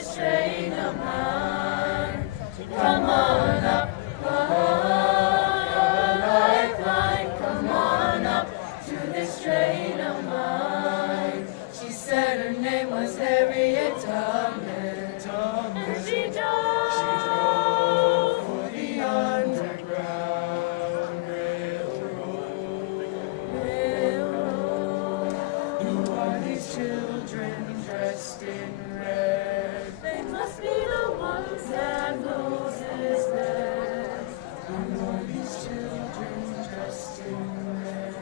this train of mine. Come on up, lifeline. Come on up to this train of mine. She said her name was Harriet Tubman, and she drove for the Underground Railroad. Who are these children dressed in red? They must be the ones that Moses led. Who are these children dressed in red?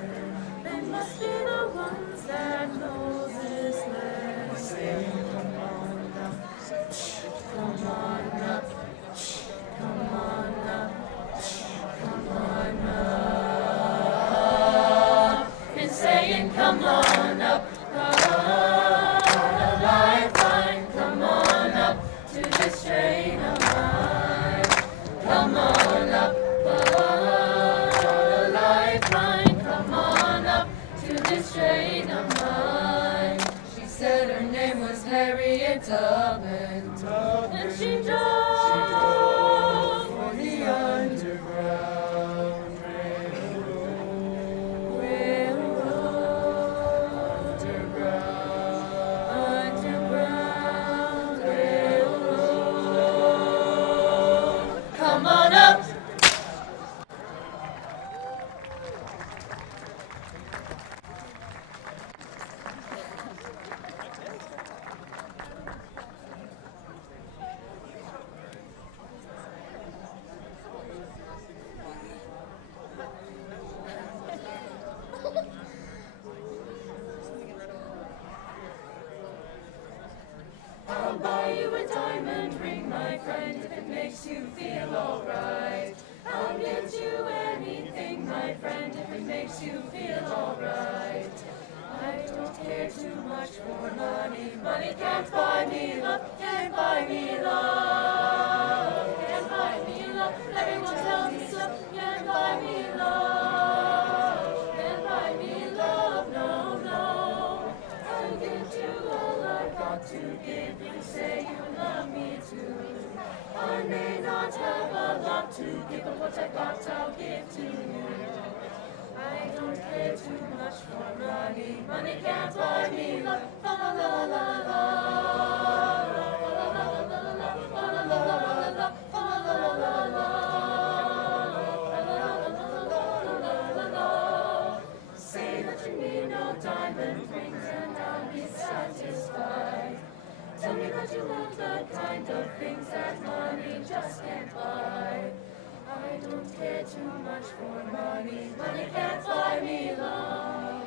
They must be the ones that Moses led. Saying, come on up, come on up, come on up, come on up. And saying, come on up, a lifeline. Come on up to this train of mine. Come on up, a lifeline. Come on up to this train of mine. She said her name was Harriet Tubman, and she drove for the Underground Railroad. Underground Railroad. Come on up. I'll buy you a diamond ring, my friend, if it makes you feel alright. I'll give you anything, my friend, if it makes you feel alright. I don't care too much for money. Money can't buy me love, can't buy me love, can't buy me love. Everyone tells me so, can't buy me love, can't buy me love, no, no. I'll give you all I've got to give. You say you love me too. I may not have a lot to give, but what I've got I'll give to you. I don't care too much for money. Money can't buy me love. La la la la la la. Say that you need no diamond rings and I'll be satisfied. Tell me that you want the kind of things that money just can't buy. I don't care too much for money. Money can't buy me love.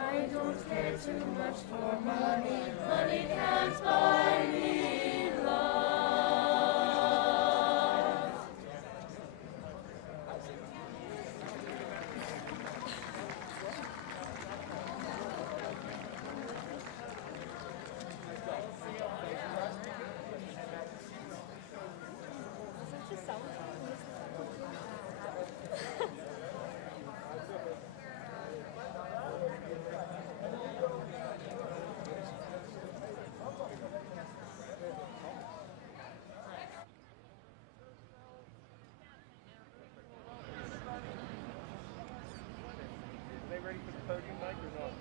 I don't care too much for money. Money can't buy me love. Ready for the podium, Mike, or not?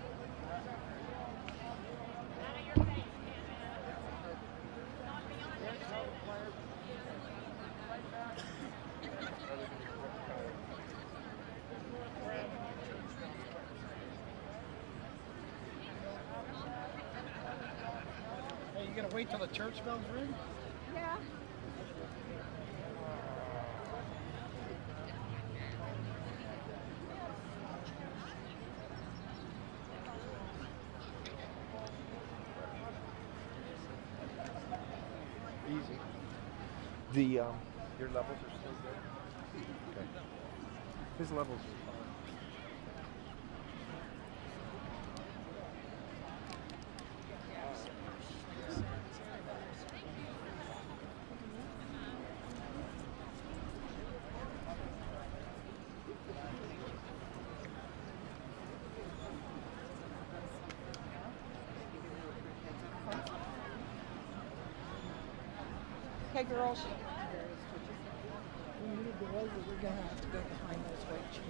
Hey, you gotta wait till the church bells ring? Yeah. Easy. Your levels are still good? Okay. His levels are fine. Okay, girls. We need to go over. We're gonna have to go behind those white chairs.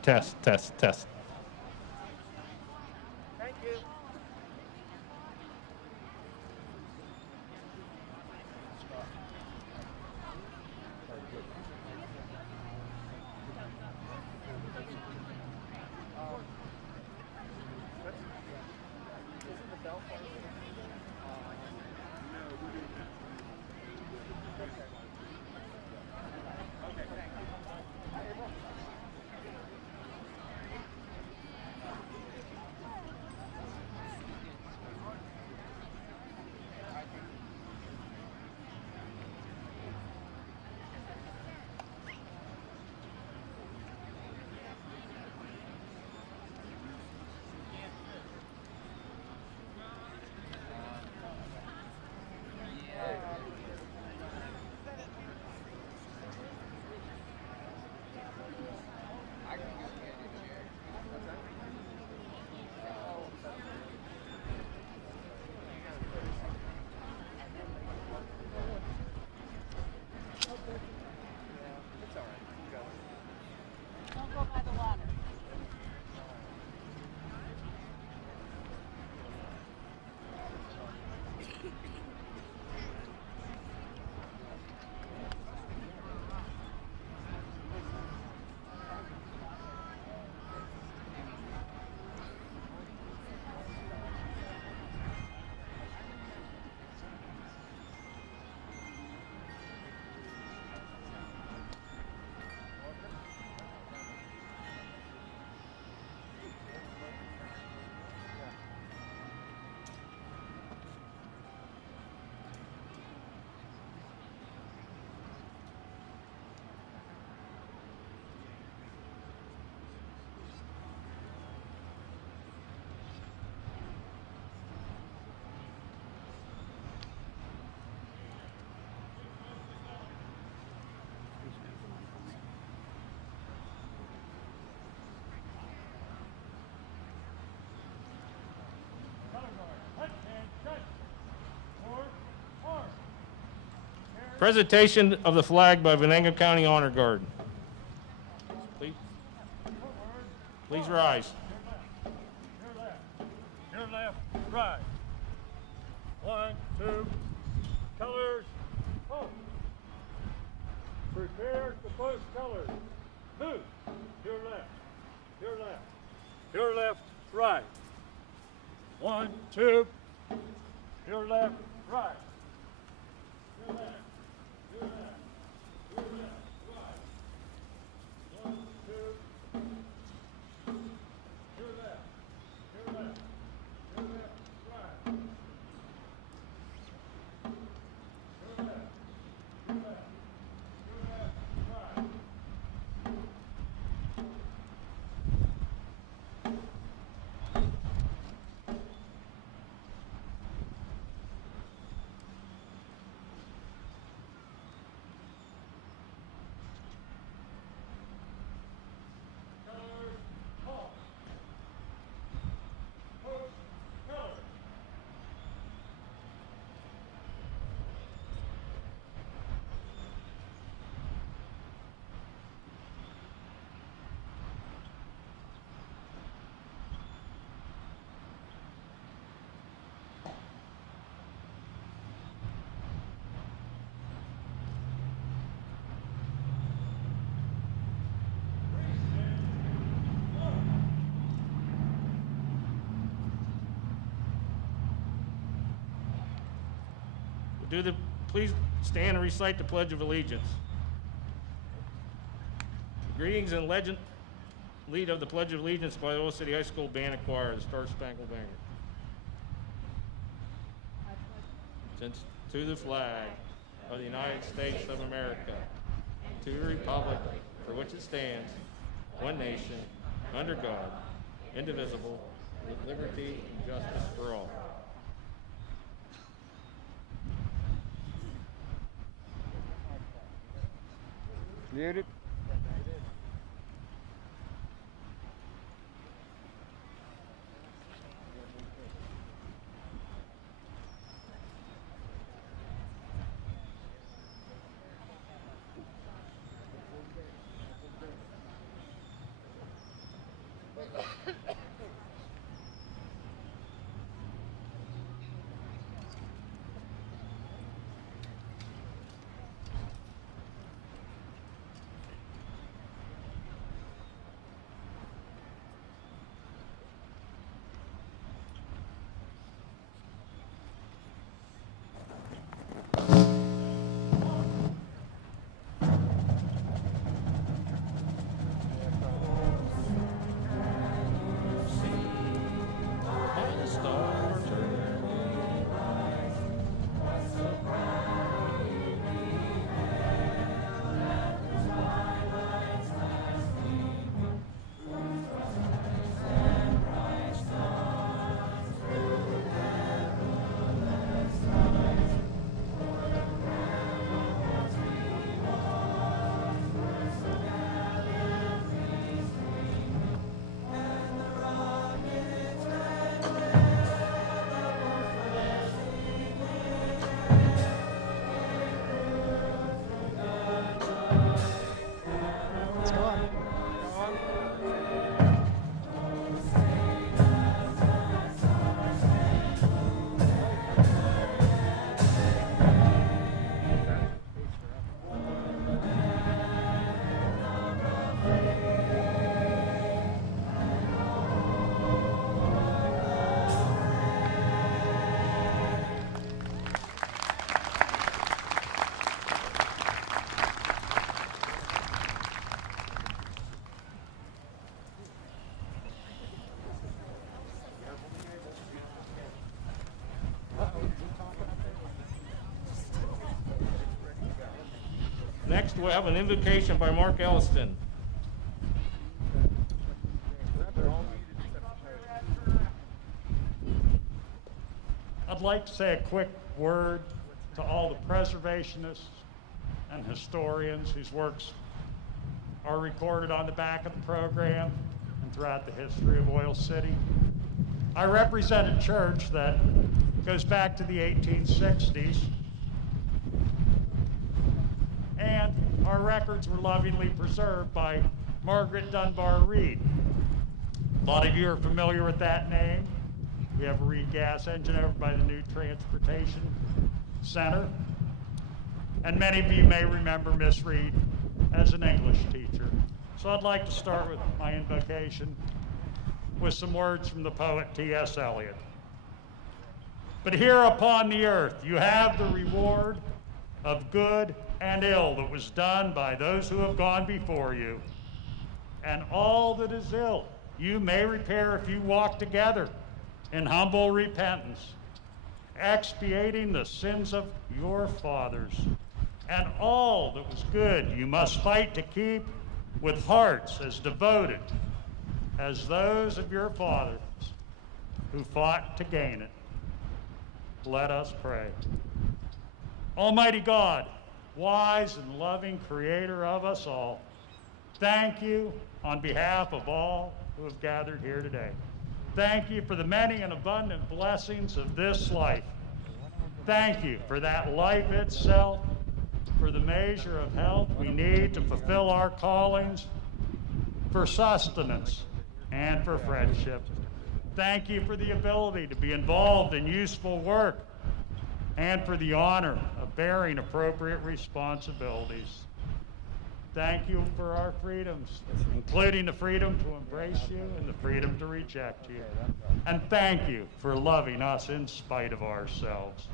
Test, test, test. Thank you. Don't go by the water. Presentation of the flag by Venango County Honor Guard. Please rise. Your left, right. 1, 2, colors, oh. Prepare to post colors. Move. Your left, Your left, right. 1, 2. Your left, right. Your left, your left, your left, right. 1, 2. Your left, your left, your left, right. Your left, your left, your left, right. Please stand and recite the Pledge of Allegiance. Greetings and legend lead of the Pledge of Allegiance by the Oil City High School Band and Choir, the Star Spangled Banner. Since to the flag of the United States of America, to the republic for which it stands, one nation, under God, indivisible, with liberty and justice for all. Muted. Next, we'll have an invocation by Mark Elliston. I'd like to say a quick word to all the preservationists and historians whose works are recorded on the back of the program and throughout the history of Oil City. I represent a church that goes back to the 1860s, and our records were lovingly preserved by Margaret Dunbar Reed. A lot of you are familiar with that name. We have a Reed gas engine over by the new Transportation Center. And many of you may remember Miss Reed as an English teacher. So I'd like to start with my invocation with some words from the poet T.S. Eliot. But here upon the earth you have the reward of good and ill that was done by those who have gone before you. And all that is ill you may repair if you walk together in humble repentance, expiating the sins of your fathers. And all that was good you must fight to keep with hearts as devoted as those of your fathers who fought to gain it. Let us pray. Almighty God, wise and loving creator of us all, thank you on behalf of all who have gathered here today. Thank you for the many and abundant blessings of this life. Thank you for that life itself, for the measure of health we need to fulfill our callings, for sustenance, and for friendship. Thank you for the ability to be involved in useful work and for the honor of bearing appropriate responsibilities. Thank you for our freedoms, including the freedom to embrace you and the freedom to reject you. And thank you for loving us in spite of ourselves.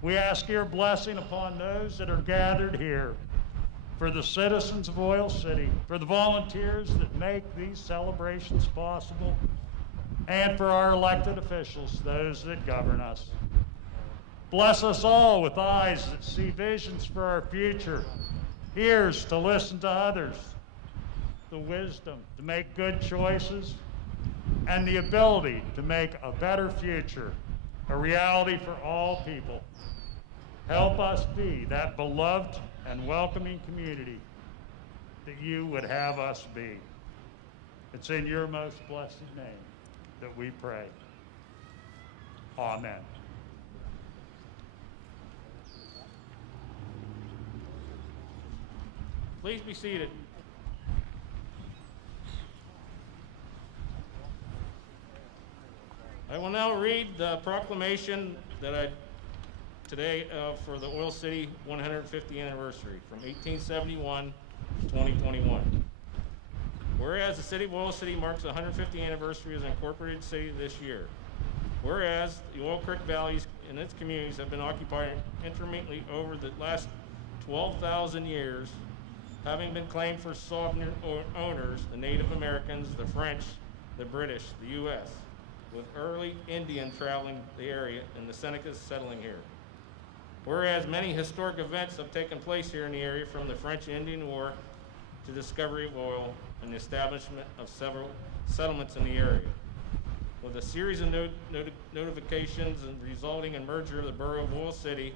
We ask your blessing upon those that are gathered here, for the citizens of Oil City, for the volunteers that make these celebrations possible, and for our elected officials, those that govern us. Bless us all with eyes that see visions for our future, ears to listen to others, the wisdom to make good choices, and the ability to make a better future a reality for all people. Help us be that beloved and welcoming community that you would have us be. It's in your most blessed name that we pray. Amen. Please be seated. I will now read the proclamation that today for the Oil City 150th anniversary from 1871 to 2021. Whereas the City of Oil City marks the 150th anniversary as an incorporated city this year. Whereas the Oil Creek valleys and its communities have been occupied intermittently over the last 12,000 years, having been claimed for sovereign owners, the Native Americans, the French, the British, the U.S., with early Indian traveling the area and the Senecas settling here. Whereas many historic events have taken place here in the area, from the French-Indian War to the discovery of oil and the establishment of several settlements in the area. With a series of notifications and resulting in merger of the borough of Oil City,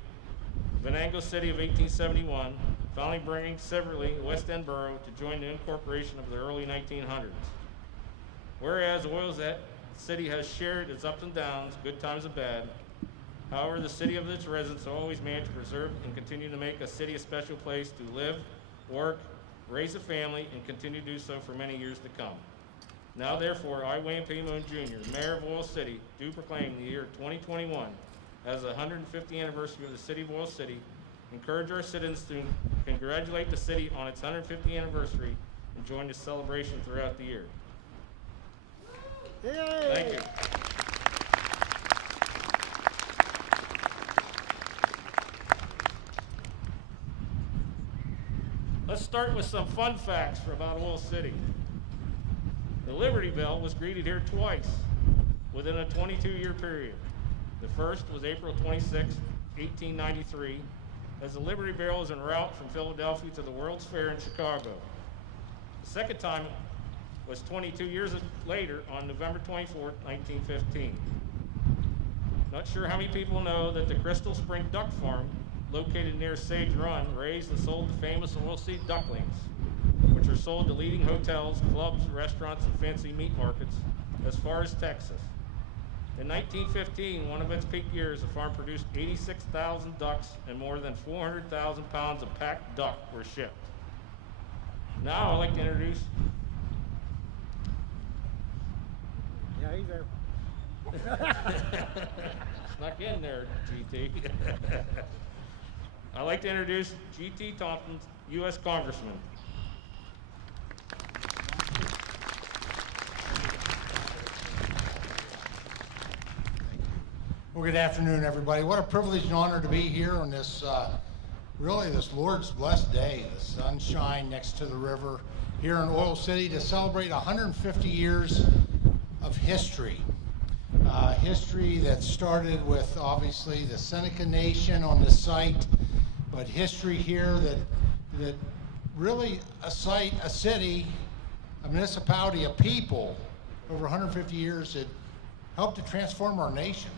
Venango City of 1871, finally bringing severally West End Borough to join the incorporation of the early 1900s. Whereas Oil City has shared its ups and downs, good times and bad, however, the city of its residents have always managed to preserve and continue to make a city a special place to live, work, raise a family, and continue to do so for many years to come. Now, therefore, I, William P. Moon, Jr., Mayor of Oil City, do proclaim the year 2021 as the 150th anniversary of the City of Oil City, encourage our citizens to congratulate the city on its 150th anniversary, and join the celebration throughout the year. Yay! Thank you. Let's start with some fun facts about Oil City. The Liberty Bell was greeted here twice within a 22-year period. The first was April 26, 1893, as the Liberty Bell was en route from Philadelphia to the World's Fair in Chicago. The second time was 22 years later on November 24, 1915. Not sure how many people know that the Crystal Spring Duck Farm, located near Sage Run, raised and sold the famous Oil City ducklings, which are sold to leading hotels, clubs, restaurants, and fancy meat markets as far as Texas. In 1915, one of its peak years, the farm produced 86,000 ducks and more than 400,000 pounds of packed duck were shipped. Now I'd like to introduce... Yeah, he's there. Snuck in there, GT. I'd like to introduce G.T. Thompson, U.S. Congressman. Well, good afternoon, everybody. What a privilege and honor to be here on this, really this Lord's blessed day, the sunshine next to the river here in Oil City to celebrate 150 years of history. History that started with, obviously, the Seneca Nation on the site, but history here that really a site, a city, a municipality, a people over 150 years that helped to transform our nation.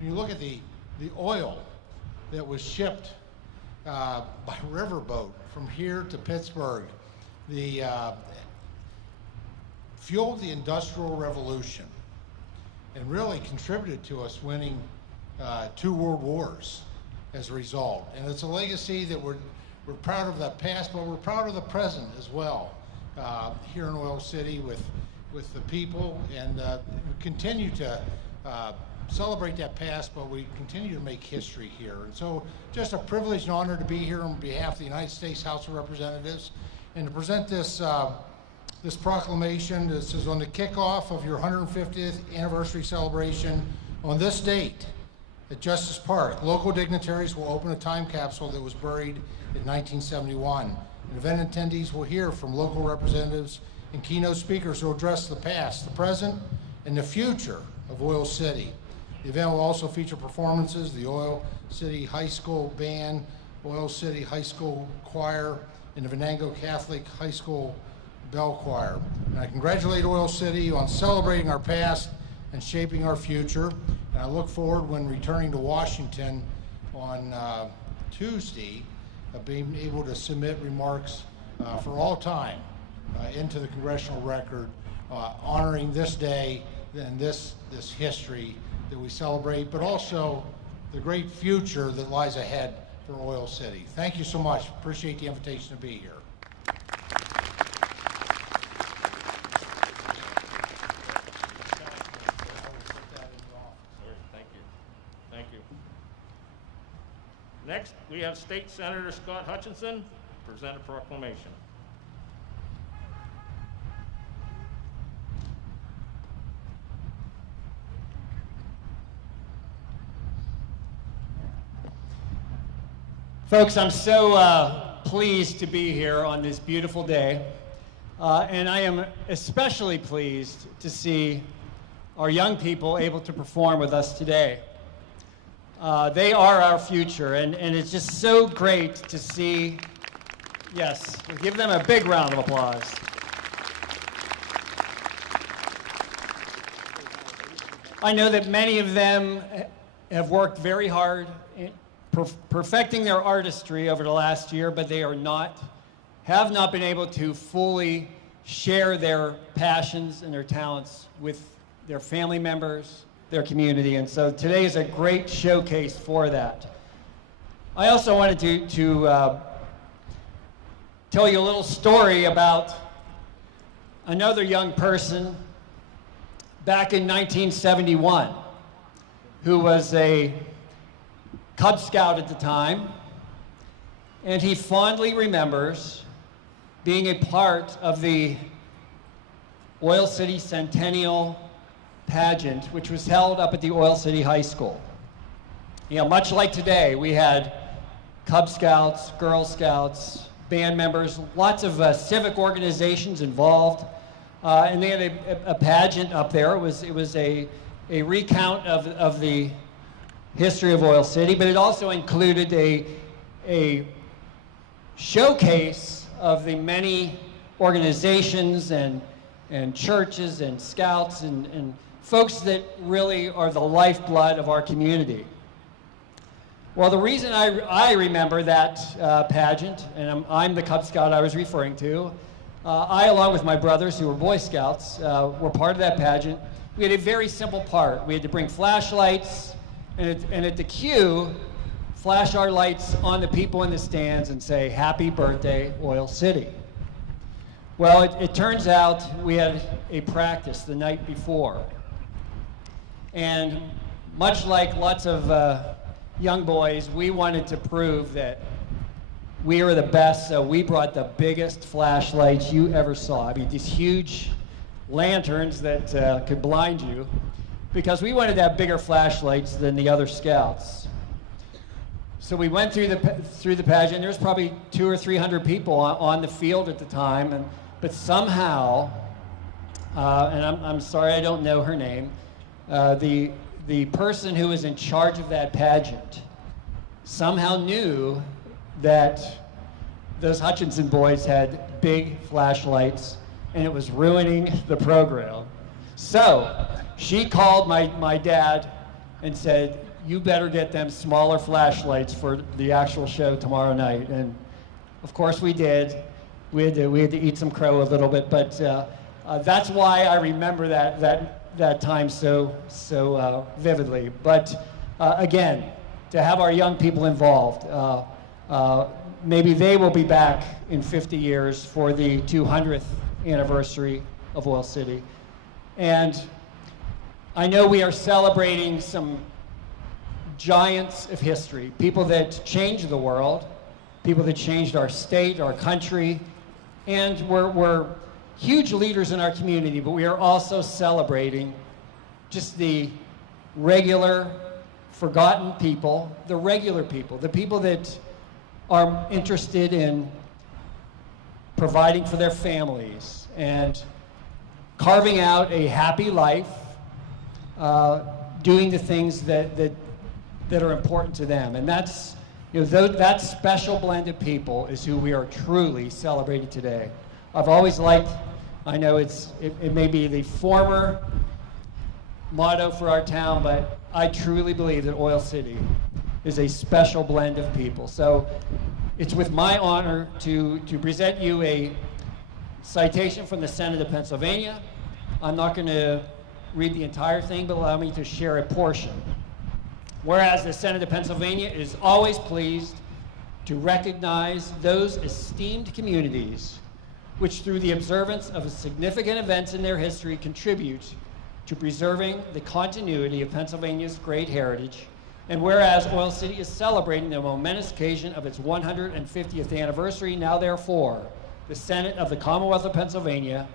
When you look at the oil that was shipped by riverboat from here to Pittsburgh, the fueled the Industrial Revolution and really contributed to us winning 2 world wars as a result. And it's a legacy that we're proud of that past, but we're proud of the present as well here in Oil City with the people, and we continue to celebrate that past, but we continue to make history here. And so just a privilege and honor to be here on behalf of the United States House of Representatives and to present this this proclamation. This is on the kickoff of your 150th anniversary celebration. On this date at Justice Park, local dignitaries will open a time capsule that was buried in 1971. And event attendees will hear from local representatives and keynote speakers who address the past, the present, and the future of Oil City. The event will also feature performances, the Oil City High School Band, Oil City High School Choir, and the Venango Catholic High School Bell Choir. And I congratulate Oil City on celebrating our past and shaping our future. And I look forward, when returning to Washington on Tuesday, of being able to submit remarks for all time into the congressional record, honoring this day and this history that we celebrate, but also the great future that lies ahead for Oil City. Thank you so much. Appreciate the invitation to be here. Thank you. Next, we have State Senator Scott Hutchinson present a proclamation. Folks, I'm so pleased to be here on this beautiful day, and I am especially pleased to see our young people able to perform with us today. They are our future, and it's just so great to see. Yes, we'll give them a big round of applause. I know that many of them have worked very hard perfecting their artistry over the last year, but they have not been able to fully share their passions and their talents with their family members, their community, and so today is a great showcase for that. I also wanted to tell you a little story about another young person back in 1971 who was a Cub Scout at the time, and he fondly remembers being a part of the Oil City Centennial pageant, which was held up at the Oil City High School. You know, much like today, we had Cub Scouts, Girl Scouts, band members, lots of civic organizations involved, and they had a pageant up there. It was a recount of the history of Oil City, but it also included a showcase of the many organizations and churches and scouts and folks that really are the lifeblood of our community. Well, the reason I remember that pageant, and I'm the Cub Scout I was referring to, I, along with my brothers who were Boy Scouts, were part of that pageant. We had a very simple part. We had to bring flashlights, and at the cue, flash our lights on the people in the stands and say, "Happy birthday, Oil City." Well, it turns out we had a practice the night before. And much like lots of young boys, we wanted to prove that we were the best, so we brought the biggest flashlights you ever saw. I mean, these huge lanterns that could blind you. because we wanted to have bigger flashlights than the other scouts. So we went through the pageant. There was probably 200 or 300 people on the field at the time, but somehow, and I'm sorry I don't know her name, the person who was in charge of that pageant somehow knew that those Hutchinson boys had big flashlights, and it was ruining the program. So she called my dad and said, "You better get them smaller flashlights for the actual show tomorrow night." And of course we did. We had to eat some crow a little bit, but that's why I remember that time so vividly. But again, to have our young people involved, maybe they will be back in 50 years for the 200th anniversary of Oil City. And I know we are celebrating some giants of history, people that changed the world, people that changed our state, our country, and we're huge leaders in our community, but we are also celebrating just the regular, forgotten people, the regular people, the people that are interested in providing for their families and carving out a happy life, doing the things that are important to them. And that's, that special blend of people is who we are truly celebrating today. I've always liked, I know it may be the former motto for our town, but I truly believe that Oil City is a special blend of people. So it's with my honor to present you a citation from the Senate of Pennsylvania. I'm not going to read the entire thing, but allow me to share a portion. Whereas the Senate of Pennsylvania is always pleased to recognize those esteemed communities which through the observance of significant events in their history contribute to preserving the continuity of Pennsylvania's great heritage. And whereas Oil City is celebrating the momentous occasion of its 150th anniversary, now therefore, the Senate of the Commonwealth of Pennsylvania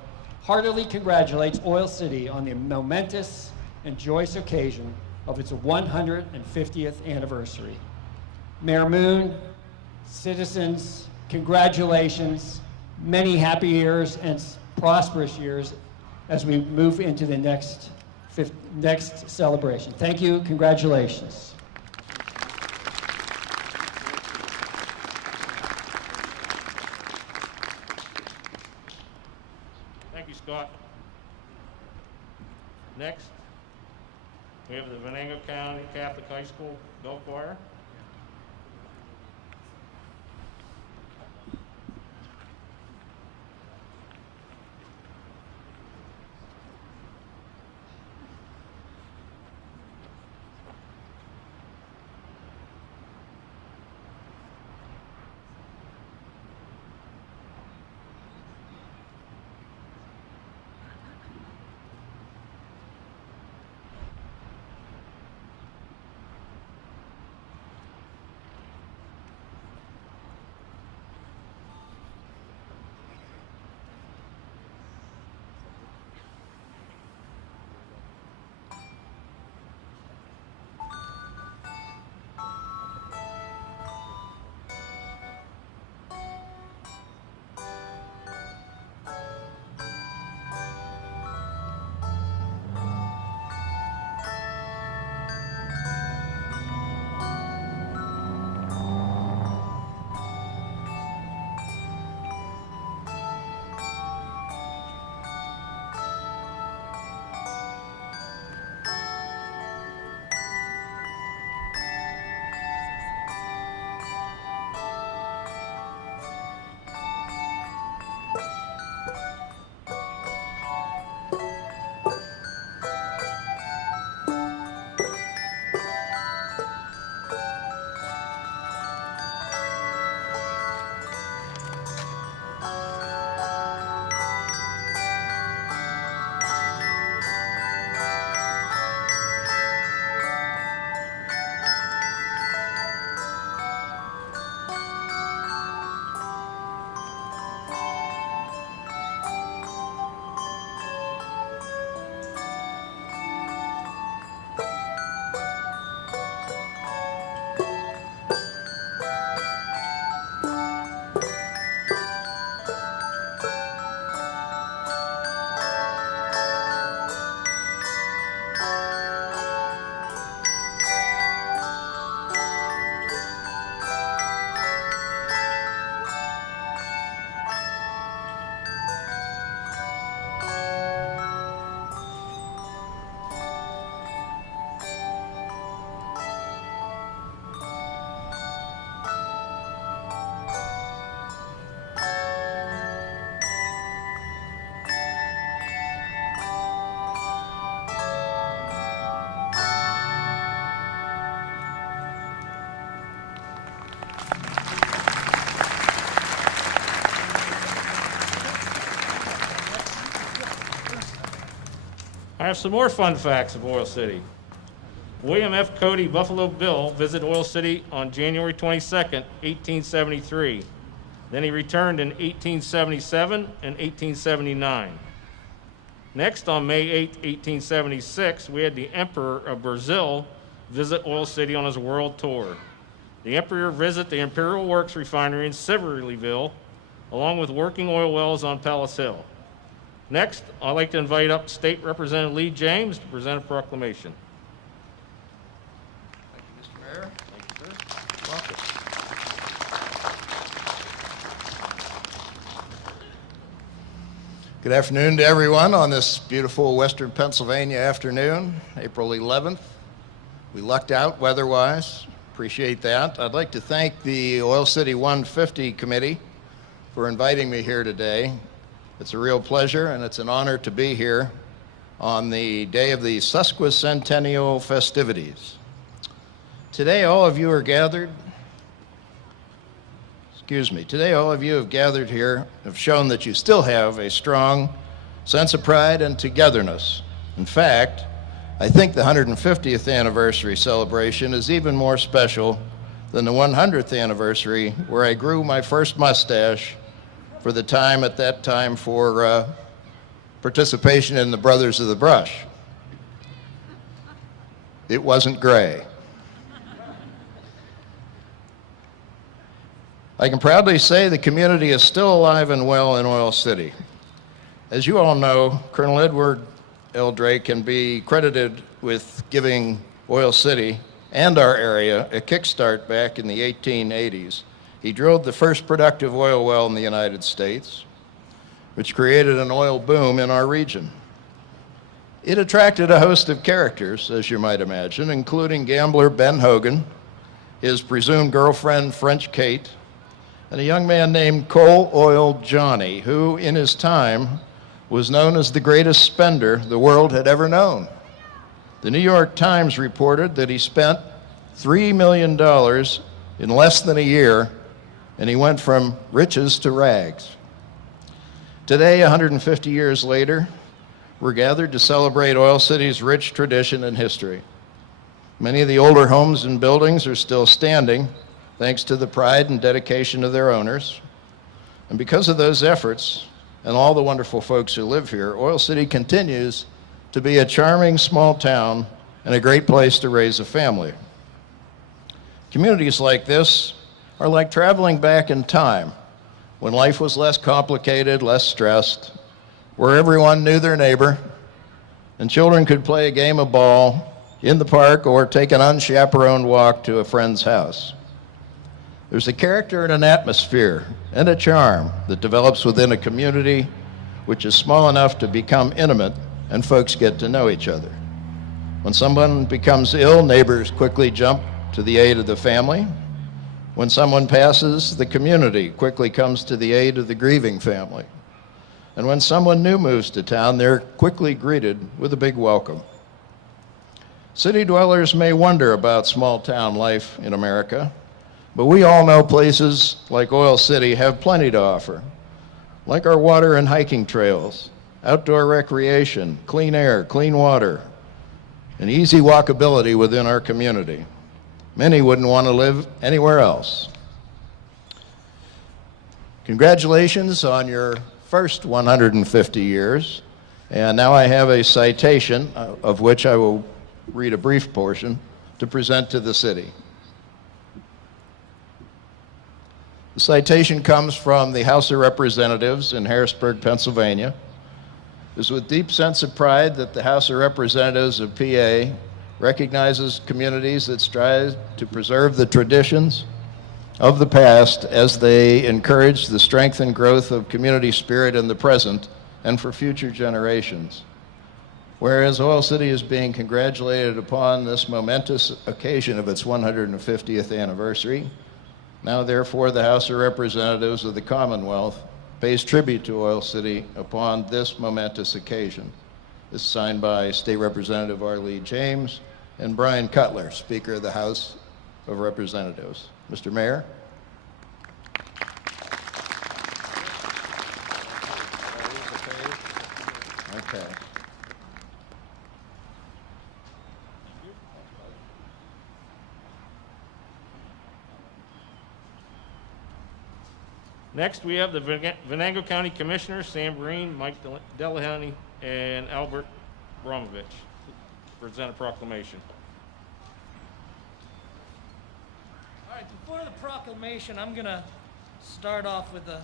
heartily congratulates Oil City on the momentous and joyous occasion of its 150th anniversary. Mayor Moon, citizens, congratulations, many happy years and prosperous years as we move into the next celebration. Thank you, congratulations. Thank you, Scott. Next, we have the Venango County Catholic High School Bell Choir. I have some more fun facts of Oil City. William F. Cody Buffalo Bill visited Oil City on January 22nd, 1873. Then he returned in 1877 and 1879. Next, on May 8, 1876, we had the Emperor of Brazil visit Oil City on his world tour. The Emperor visited the Imperial Works Refinery in Sibleyville, along with working oil wells on Palace Hill. Next, I'd like to invite up State Representative Lee James to present a proclamation. Thank you, Mr. Mayor. Thank you, sir. Welcome. Good afternoon to everyone on this beautiful Western Pennsylvania afternoon, April 11th. We lucked out weather-wise. Appreciate that. I'd like to thank the Oil City 150 Committee for inviting me here today. It's a real pleasure and it's an honor to be here on the day of the Sesquicentennial festivities. Today, all of you are gathered. Today, all of you have gathered here have shown that you still have a strong sense of pride and togetherness. In fact, I think the 150th anniversary celebration is even more special than the 100th anniversary, where I grew my first mustache for the time at that time for participation in the Brothers of the Brush. It wasn't gray. I can proudly say the community is still alive and well in Oil City. As you all know, Colonel Edward L. Drake can be credited with giving Oil City and our area a kickstart back in the 1880s. He drilled the first productive oil well in the United States, which created an oil boom in our region. It attracted a host of characters, as you might imagine, including gambler Ben Hogan, his presumed girlfriend French Kate, and a young man named Coal Oil Johnny, who in his time was known as the greatest spender the world had ever known. The New York Times reported that he spent $3 million in less than a year, and he went from riches to rags. Today, 150 years later, we're gathered to celebrate Oil City's rich tradition and history. Many of the older homes and buildings are still standing, thanks to the pride and dedication of their owners. And because of those efforts, and all the wonderful folks who live here, Oil City continues to be a charming small town and a great place to raise a family. Communities like this are like traveling back in time, when life was less complicated, less stressed, where everyone knew their neighbor, and children could play a game of ball in the park or take an unchaperoned walk to a friend's house. There's a character and an atmosphere and a charm that develops within a community which is small enough to become intimate and folks get to know each other. When someone becomes ill, neighbors quickly jump to the aid of the family. When someone passes, the community quickly comes to the aid of the grieving family. And when someone new moves to town, they're quickly greeted with a big welcome. City dwellers may wonder about small town life in America, but we all know places like Oil City have plenty to offer, like our water and hiking trails, outdoor recreation, clean air, clean water, and easy walkability within our community. Many wouldn't want to live anywhere else. Congratulations on your first 150 years. And now I have a citation, of which I will read a brief portion, to present to the city. The citation comes from the House of Representatives in Harrisburg, Pennsylvania. It is with deep sense of pride that the House of Representatives of PA recognizes communities that strive to preserve the traditions of the past as they encourage the strength and growth of community spirit in the present and for future generations. Whereas Oil City is being congratulated upon this momentous occasion of its 150th anniversary, now therefore the House of Representatives of the Commonwealth pays tribute to Oil City upon this momentous occasion. This is signed by State Representative R. Lee James and Brian Cutler, Speaker of the House of Representatives. Mr. Mayor. Okay. Next, we have the Venango County Commissioners, Sam Green, Mike Delahanty, and Albert Bromovich, present a proclamation. All right, before the proclamation, I'm going to start off with a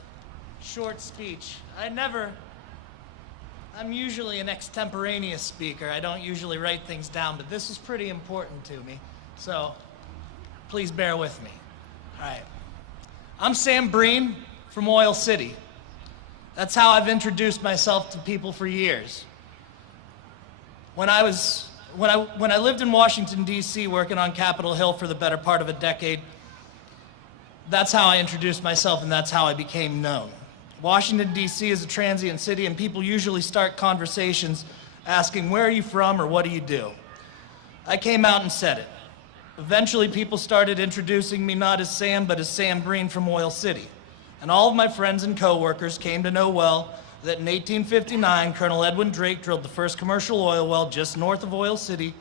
short speech. I'm usually an extemporaneous speaker. I don't usually write things down, but this is pretty important to me, so please bear with me. All right. I'm Sam Breen from Oil City. That's how I've introduced myself to people for years. When I lived in Washington, D.C., working on Capitol Hill for the better part of a decade, that's how I introduced myself and that's how I became known. Washington, D.C. is a transient city, and people usually start conversations asking, where are you from or what do you do? I came out and said it. Eventually, people started introducing me not as Sam, but as Sam Breen from Oil City. And all of my friends and coworkers came to know well that in 1859, Colonel Edwin Drake drilled the first commercial oil well just north of Oil City,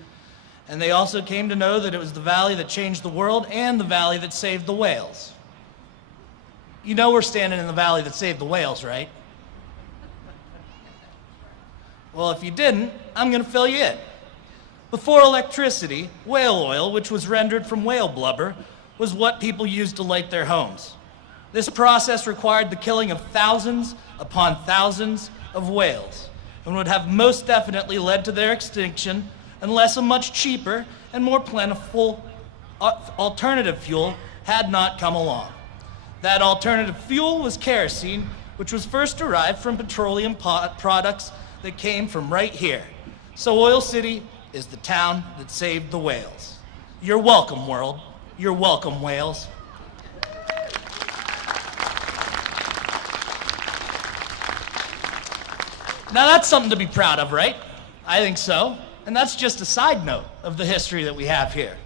and they also came to know that it was the valley that changed the world and the valley that saved the whales. You know we're standing in the valley that saved the whales, right? Well, if you didn't, I'm going to fill you in. Before electricity, whale oil, which was rendered from whale blubber, was what people used to light their homes. This process required the killing of thousands upon thousands of whales and would have most definitely led to their extinction unless a much cheaper and more plentiful alternative fuel had not come along. That alternative fuel was kerosene, which was first derived from petroleum products that came from right here. So Oil City is the town that saved the whales. You're welcome, world. You're welcome, whales. Now that's something to be proud of, right? I think so. And that's just a side note of the history that we have here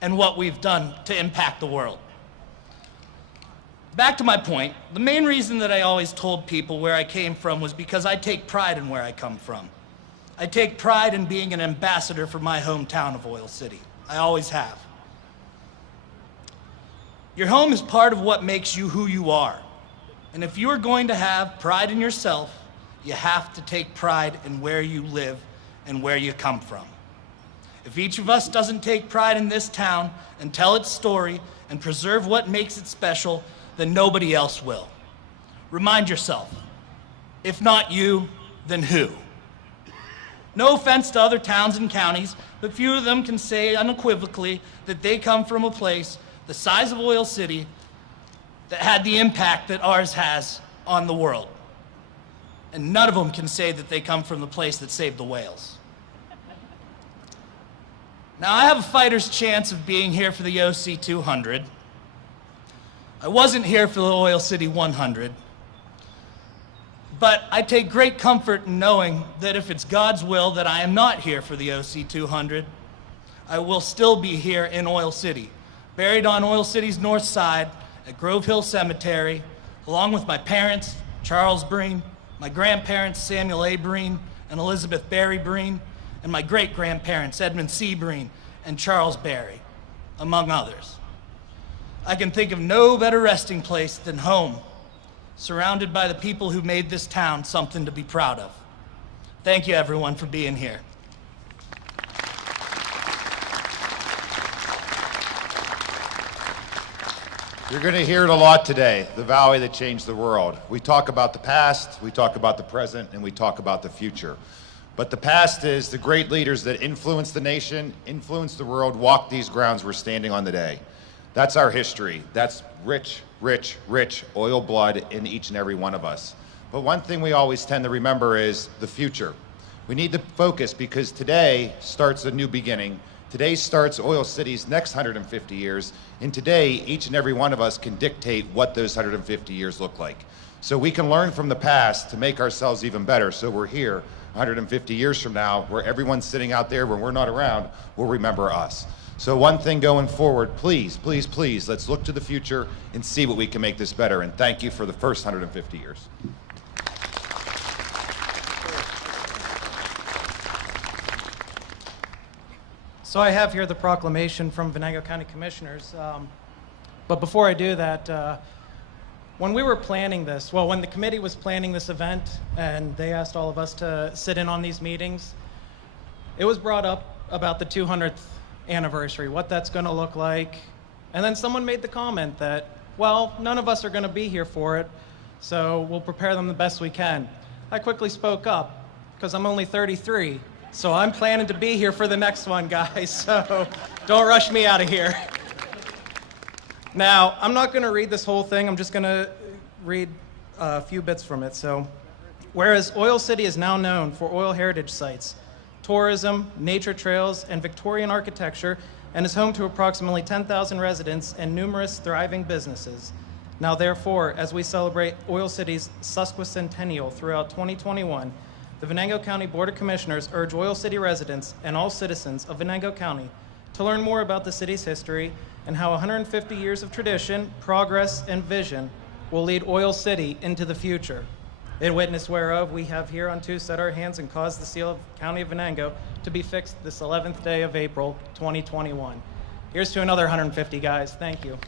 and what we've done to impact the world. Back to my point, the main reason that I always told people where I came from was because I take pride in where I come from. I take pride in being an ambassador for my hometown of Oil City. I always have. Your home is part of what makes you who you are. And if you are going to have pride in yourself, you have to take pride in where you live and where you come from. If each of us doesn't take pride in this town and tell its story and preserve what makes it special, then nobody else will. Remind yourself, if not you, then who? No offense to other towns and counties, but few of them can say unequivocally that they come from a place the size of Oil City that had the impact that ours has on the world. And none of them can say that they come from the place that saved the whales. Now, I have a fighter's chance of being here for the OC 200. I wasn't here for the Oil City 100. But I take great comfort in knowing that if it's God's will that I am not here for the OC 200, I will still be here in Oil City, buried on Oil City's north side at Grove Hill Cemetery, along with my parents, Charles Breen, my grandparents, Samuel A. Breen and Elizabeth Barry Breen, and my great-grandparents, Edmund C. Breen and Charles Barry, among others. I can think of no better resting place than home, surrounded by the people who made this town something to be proud of. Thank you, everyone, for being here. You're going to hear it a lot today, the valley that changed the world. We talk about the past, we talk about the present, and we talk about the future. But the past is the great leaders that influenced the nation, influenced the world, walked these grounds we're standing on today. That's our history. That's rich, rich, rich oil blood in each and every one of us. But one thing we always tend to remember is the future. We need to focus because today starts a new beginning. Today starts Oil City's next 150 years, and today each and every one of us can dictate what those 150 years look like. So we can learn from the past to make ourselves even better, so we're here 150 years from now, where everyone sitting out there when we're not around will remember us. So one thing going forward, please, please, please, let's look to the future and see what we can make this better. And thank you for the first 150 years. So I have here the proclamation from Venango County Commissioners. But before I do that, when we were planning this, well, when the committee was planning this event and they asked all of us to sit in on these meetings, it was brought up about the 200th anniversary, what that's going to look like. And then someone made the comment that, well, none of us are going to be here for it, so we'll prepare them the best we can. I quickly spoke up because I'm only 33, so I'm planning to be here for the next one, guys, so don't rush me out of here. Now, I'm not going to read this whole thing. I'm just going to read a few bits from it. So, whereas Oil City is now known for oil heritage sites, tourism, nature trails, and Victorian architecture, and is home to approximately 10,000 residents and numerous thriving businesses. Now, therefore, as we celebrate Oil City's Sesquicentennial throughout 2021, the Venango County Board of Commissioners urge Oil City residents and all citizens of Venango County to learn more about the city's history and how 150 years of tradition, progress, and vision will lead Oil City into the future. In witness whereof, we have here unto set our hands and caused the seal of County of Venango to be fixed this 11th day of April, 2021. Here's to another 150, guys. Thank you.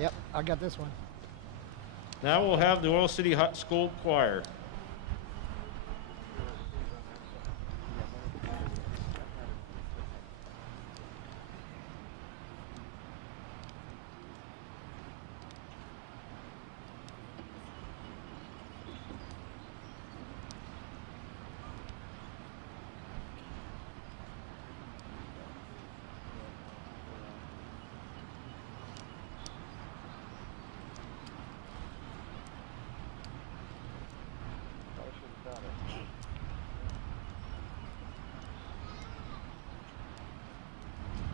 Yep, I got this one. Now we'll have the Oil City High School Choir.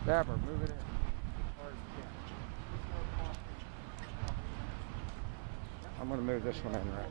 Dabber, move it in. I'm going to move this one in right.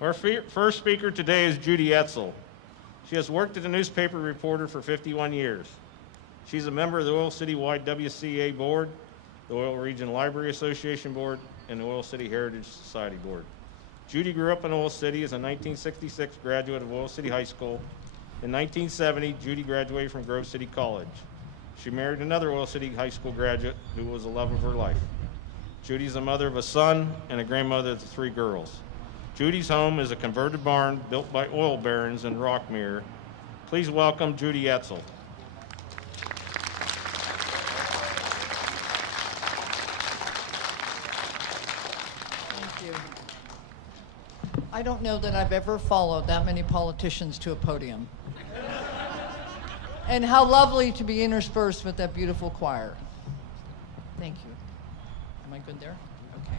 Our first speaker today is Judy Etzel. She has worked as a newspaper reporter for 51 years. She's a member of the Oil City YWCA Board, the Oil Region Library Association Board, and the Oil City Heritage Society Board. Judy grew up in Oil City as a 1966 graduate of Oil City High School. In 1970, Judy graduated from Grove City College. She married another Oil City High School graduate who was the love of her life. Judy is the mother of a son and a grandmother to 3 girls. Judy's home is a converted barn built by oil barons in Rockmere. Please welcome Judy Etzel. Thank you. I don't know that I've ever followed that many politicians to a podium. And how lovely to be interspersed with that beautiful choir. Thank you. Am I good there? Okay.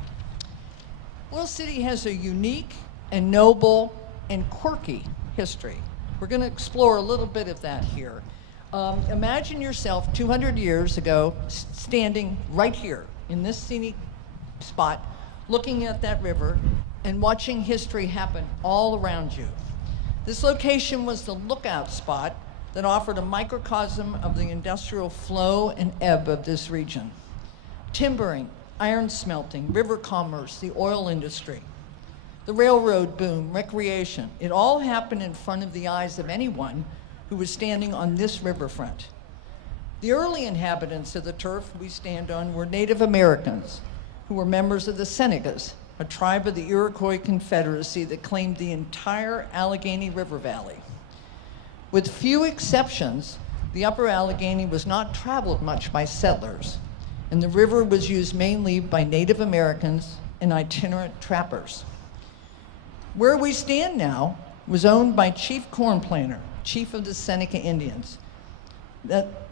Oil City has a unique and noble and quirky history. We're going to explore a little bit of that here. Imagine yourself 200 years ago standing right here in this scenic spot, looking at that river and watching history happen all around you. This location was the lookout spot that offered a microcosm of the industrial flow and ebb of this region. Timbering, iron smelting, river commerce, the oil industry, the railroad boom, recreation, it all happened in front of the eyes of anyone who was standing on this riverfront. The early inhabitants of the turf we stand on were Native Americans who were members of the Senecas, a tribe of the Iroquois Confederacy that claimed the entire Allegheny River Valley. With few exceptions, the upper Allegheny was not traveled much by settlers, and the river was used mainly by Native Americans and itinerant trappers. Where we stand now was owned by Chief Corn Planter, chief of the Seneca Indians.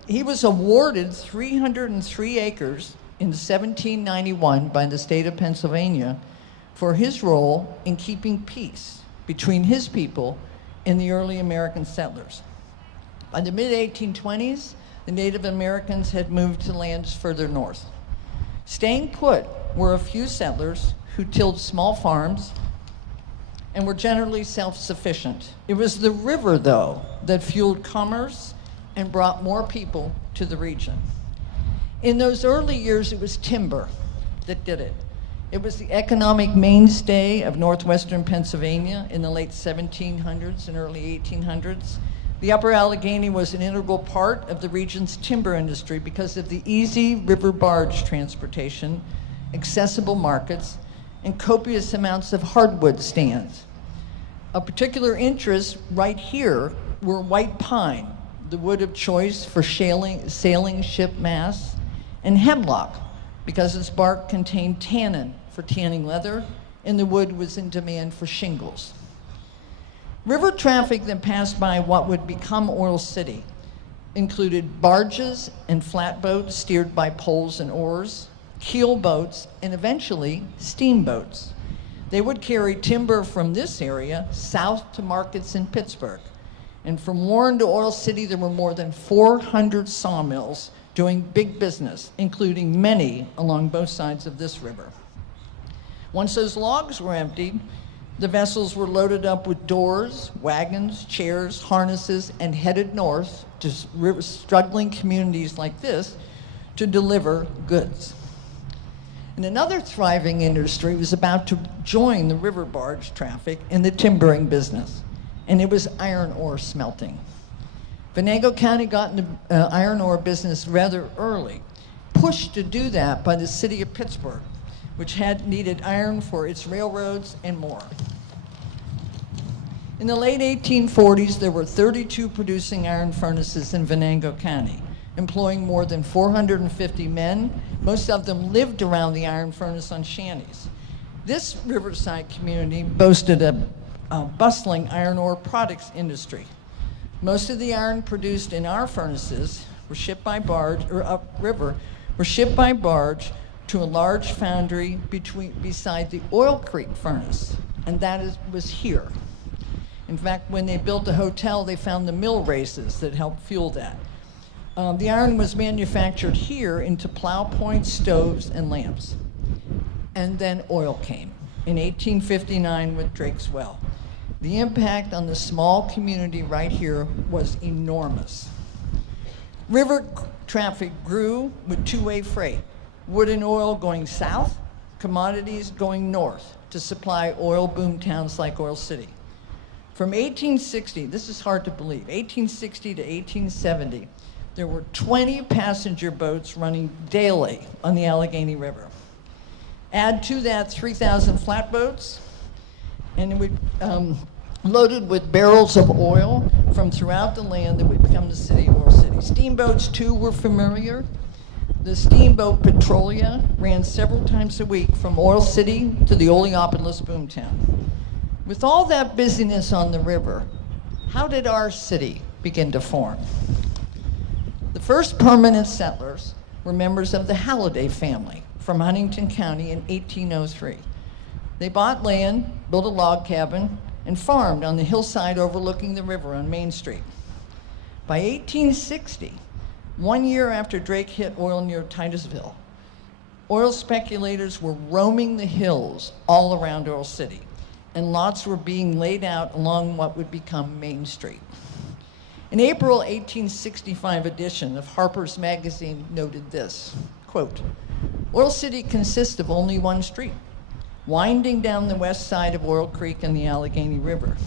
He was awarded 303 acres in 1791 by the state of Pennsylvania for his role in keeping peace between his people and the early American settlers. By the mid-1820s, the Native Americans had moved to lands further north. Staying put were a few settlers who tilled small farms and were generally self-sufficient. It was the river, though, that fueled commerce and brought more people to the region. In those early years, it was timber that did it. It was the economic mainstay of northwestern Pennsylvania in the late 1700s and early 1800s. The upper Allegheny was an integral part of the region's timber industry because of the easy river barge transportation, accessible markets, and copious amounts of hardwood stands. A particular interest right here were white pine, the wood of choice for sailing ship masts, and hemlock, because its bark contained tannin for tanning leather, and the wood was in demand for shingles. River traffic that passed by what would become Oil City included barges and flatboats steered by poles and oars, keel boats, and eventually steamboats. They would carry timber from this area south to markets in Pittsburgh. And from Warren to Oil City, there were more than 400 sawmills doing big business, including many along both sides of this river. Once those logs were emptied, the vessels were loaded up with doors, wagons, chairs, harnesses, and headed north to struggling communities like this to deliver goods. And another thriving industry was about to join the river barge traffic in the timbering business, and it was iron ore smelting. Venango County got in the iron ore business rather early, pushed to do that by the city of Pittsburgh, which had needed iron for its railroads and more. In the late 1840s, there were 32 producing iron furnaces in Venango County, employing more than 450 men. Most of them lived around the iron furnace on shanties. This riverside community boasted a bustling iron ore products industry. Most of the iron produced in our furnaces were shipped by barge, or upriver, were shipped by barge to a large foundry beside the Oil Creek furnace, and that was here. In fact, when they built the hotel, they found the mill races that helped fuel that. The iron was manufactured here into plow points, stoves, and lamps. And then oil came. in 1859 with Drake's Well. The impact on the small community right here was enormous. River traffic grew with two-way freight, wood and oil going south, commodities going north to supply oil boom towns like Oil City. From 1860, this is hard to believe, 1860 to 1870, there were 20 passenger boats running daily on the Allegheny River. Add to that 3,000 flatboats, and it would loaded with barrels of oil from throughout the land that would become the city of Oil City. Steamboats, too, were familiar. The steamboat Petrolia ran several times a week from Oil City to the Oleopolis boomtown. With all that busyness on the river, how did our city begin to form? The first permanent settlers were members of the Halliday family from Huntington County in 1803. They bought land, built a log cabin, and farmed on the hillside overlooking the river on Main Street. By 1860, 1 year after Drake hit oil near Titusville, oil speculators were roaming the hills all around Oil City, and lots were being laid out along what would become Main Street. An April 1865 edition of Harper's Magazine noted this, quote, "Oil City consists of only one street, winding down the west side of Oil Creek and the Allegheny River.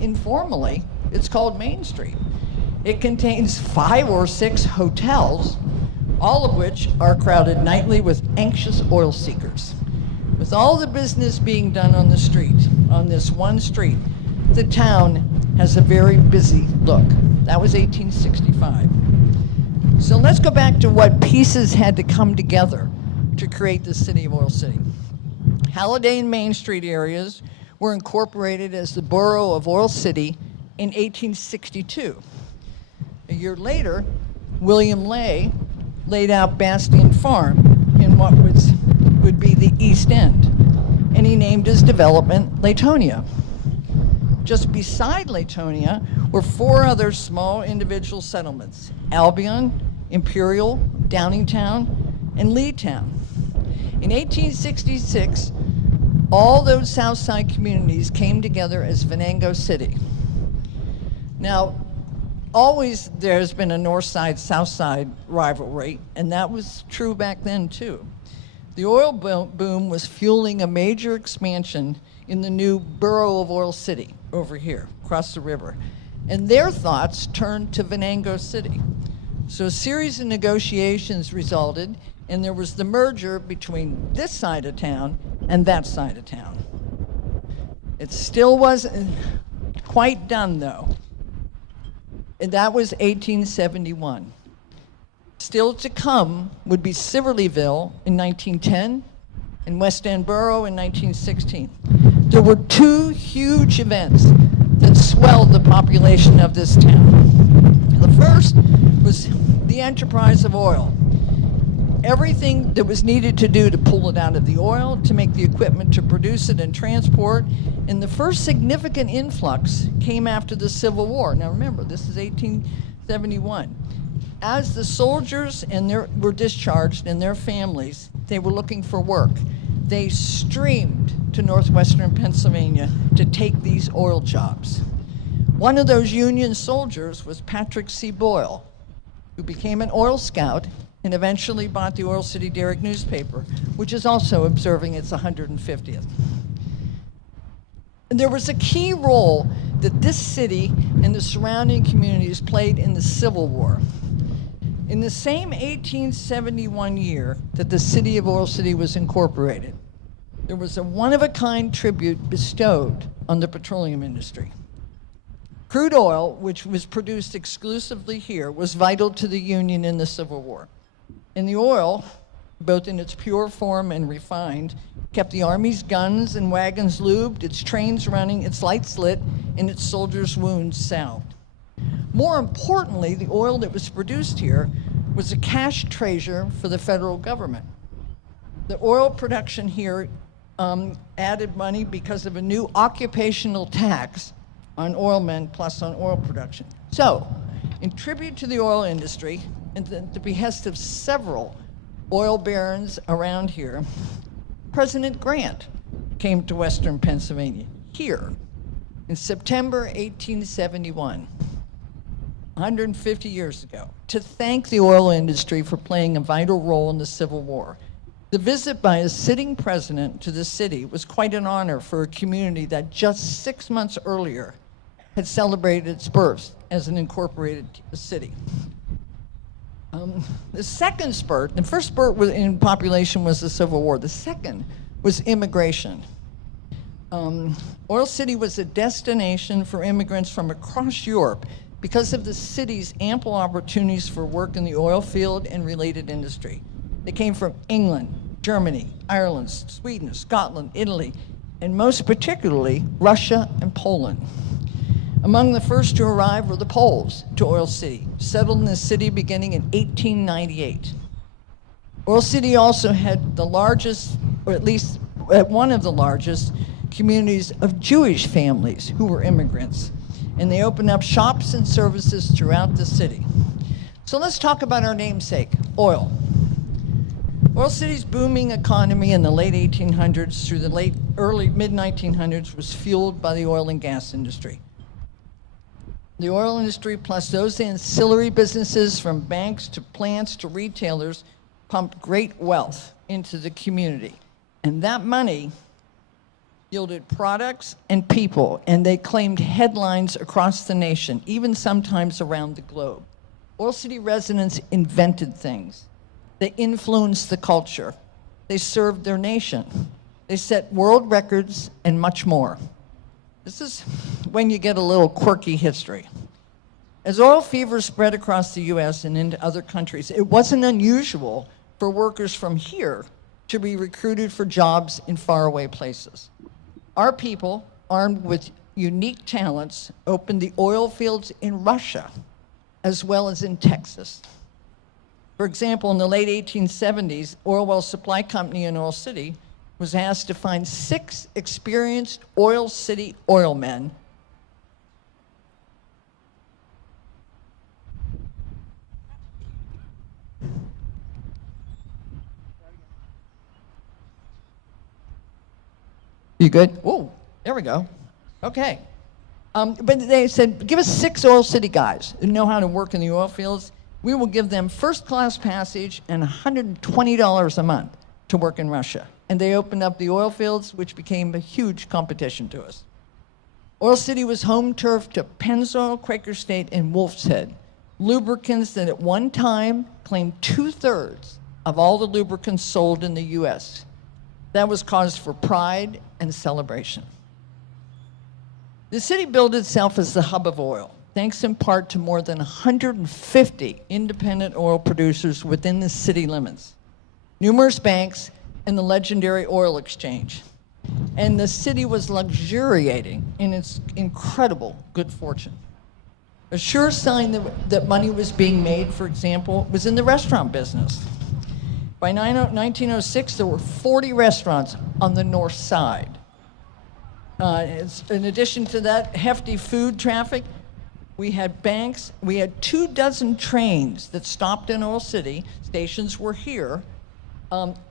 Informally, it's called Main Street. It contains 5 or 6 hotels, all of which are crowded nightly with anxious oil seekers. With all the business being done on the street, on this one street, the town has a very busy look." That was 1865. So let's go back to what pieces had to come together to create the city of Oil City. Halliday and Main Street areas were incorporated as the borough of Oil City in 1862. A year later, William Lay laid out Bastion Farm in what would be the East End, and he named his development Laytonia. Just beside Laytonia were 4 other small individual settlements: Albion, Imperial, Downingtown, and Leetown. In 1866, all those Southside communities came together as Venango City. Now, always there's been a North Side, South Side rivalry, and that was true back then too. The oil boom was fueling a major expansion in the new borough of Oil City over here, across the river. And their thoughts turned to Venango City. So a series of negotiations resulted, and there was the merger between this side of town and that side of town. It still wasn't quite done, though. And that was 1871. Still to come would be Siverlyville in 1910 and West End Borough in 1916. There were 2 huge events that swelled the population of this town. The first was the enterprise of oil. Everything that was needed to do to pull it out of the oil, to make the equipment to produce it and transport. And the first significant influx came after the Civil War. Now remember, this is 1871. As the soldiers were discharged and their families, they were looking for work. They streamed to northwestern Pennsylvania to take these oil jobs. One of those Union soldiers was Patrick C. Boyle, who became an Oil Scout and eventually bought the Oil City Derrick newspaper, which is also observing its 150th. And there was a key role that this city and the surrounding communities played in the Civil War. In the same 1871 year that the city of Oil City was incorporated, there was a one-of-a-kind tribute bestowed on the petroleum industry. Crude oil, which was produced exclusively here, was vital to the Union in the Civil War. And the oil, both in its pure form and refined, kept the Army's guns and wagons lubed, its trains running, its lights lit, and its soldiers' wounds salved. More importantly, the oil that was produced here was a cash treasure for the federal government. The oil production here added money because of a new occupational tax on oilmen plus on oil production. So, in tribute to the oil industry, and the behest of several oil barons around here, President Grant came to Western Pennsylvania, here, in September 1871, 150 years ago, to thank the oil industry for playing a vital role in the Civil War. The visit by a sitting president to the city was quite an honor for a community that just 6 months earlier had celebrated its birth as an incorporated city. The second spurt, the first spurt in population was the Civil War. The second was immigration. Oil City was a destination for immigrants from across Europe because of the city's ample opportunities for work in the oil field and related industry. They came from England, Germany, Ireland, Sweden, Scotland, Italy, and most particularly Russia and Poland. Among the first to arrive were the Poles to Oil City, settled in the city beginning in 1898. Oil City also had the largest, or at least one of the largest, communities of Jewish families who were immigrants. And they opened up shops and services throughout the city. So let's talk about our namesake, oil. Oil City's booming economy in the late 1800s through the early mid-1900s was fueled by the oil and gas industry. The oil industry, plus those ancillary businesses from banks to plants to retailers, pumped great wealth into the community. And that money yielded products and people, and they claimed headlines across the nation, even sometimes around the globe. Oil City residents invented things. They influenced the culture. They served their nation. They set world records and much more. This is when you get a little quirky history. As oil fever spread across the US and into other countries, it wasn't unusual for workers from here to be recruited for jobs in faraway places. Our people, armed with unique talents, opened the oil fields in Russia, as well as in Texas. For example, in the late 1870s, Oil Well Supply Company in Oil City was asked to find 6 experienced Oil City oilmen You good? Oh, there we go. Okay. But they said, give us 6 Oil City guys who know how to work in the oil fields. We will give them first-class passage and $120 a month to work in Russia. And they opened up the oil fields, which became a huge competition to us. Oil City was home turf to Pennzoil, Quaker State, and Wolf's Head, lubricants that at one time claimed 2/3 of all the lubricants sold in the U.S. That was cause for pride and celebration. The city billed itself as the hub of oil, thanks in part to more than 150 independent oil producers within the city limits, numerous banks, and the legendary oil exchange. And the city was luxuriating in its incredible good fortune. A sure sign that money was being made, for example, was in the restaurant business. By 1906, there were 40 restaurants on the north side. In addition to that hefty food traffic, we had banks, we had 24 trains that stopped in Oil City, stations were here,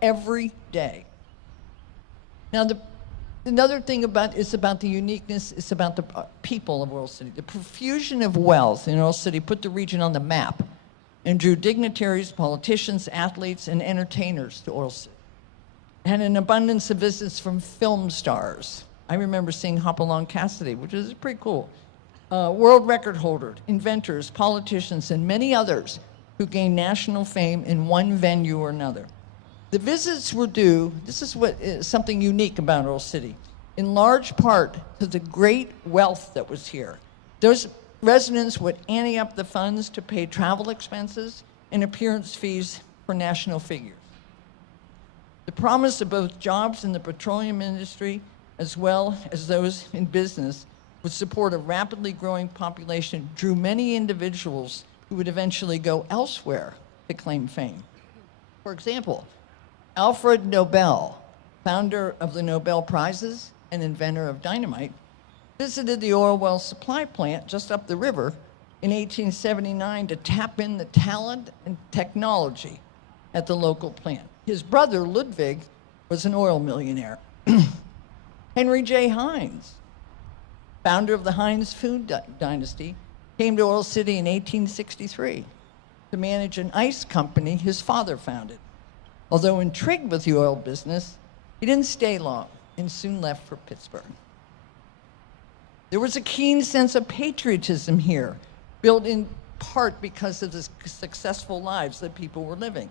every day. Now, another thing is about the uniqueness, it's about the people of Oil City. The profusion of wealth in Oil City put the region on the map and drew dignitaries, politicians, athletes, and entertainers to Oil City. It had an abundance of visits from film stars. I remember seeing Hopalong Cassidy, which is pretty cool. World record holders, inventors, politicians, and many others who gained national fame in one venue or another. The visits were due, this is what is something unique about Oil City, in large part to the great wealth that was here. Those residents would ante up the funds to pay travel expenses and appearance fees for national figures. The promise of both jobs in the petroleum industry as well as those in business would support a rapidly growing population drew many individuals who would eventually go elsewhere to claim fame. For example, Alfred Nobel, founder of the Nobel Prizes and inventor of dynamite, visited the oil well supply plant just up the river in 1879 to tap in the talent and technology at the local plant. His brother, Ludwig, was an oil millionaire. Henry J. Heinz, founder of the Heinz Food Dynasty, came to Oil City in 1863 to manage an ice company his father founded. Although intrigued with the oil business, he didn't stay long and soon left for Pittsburgh. There was a keen sense of patriotism here, built in part because of the successful lives that people were living.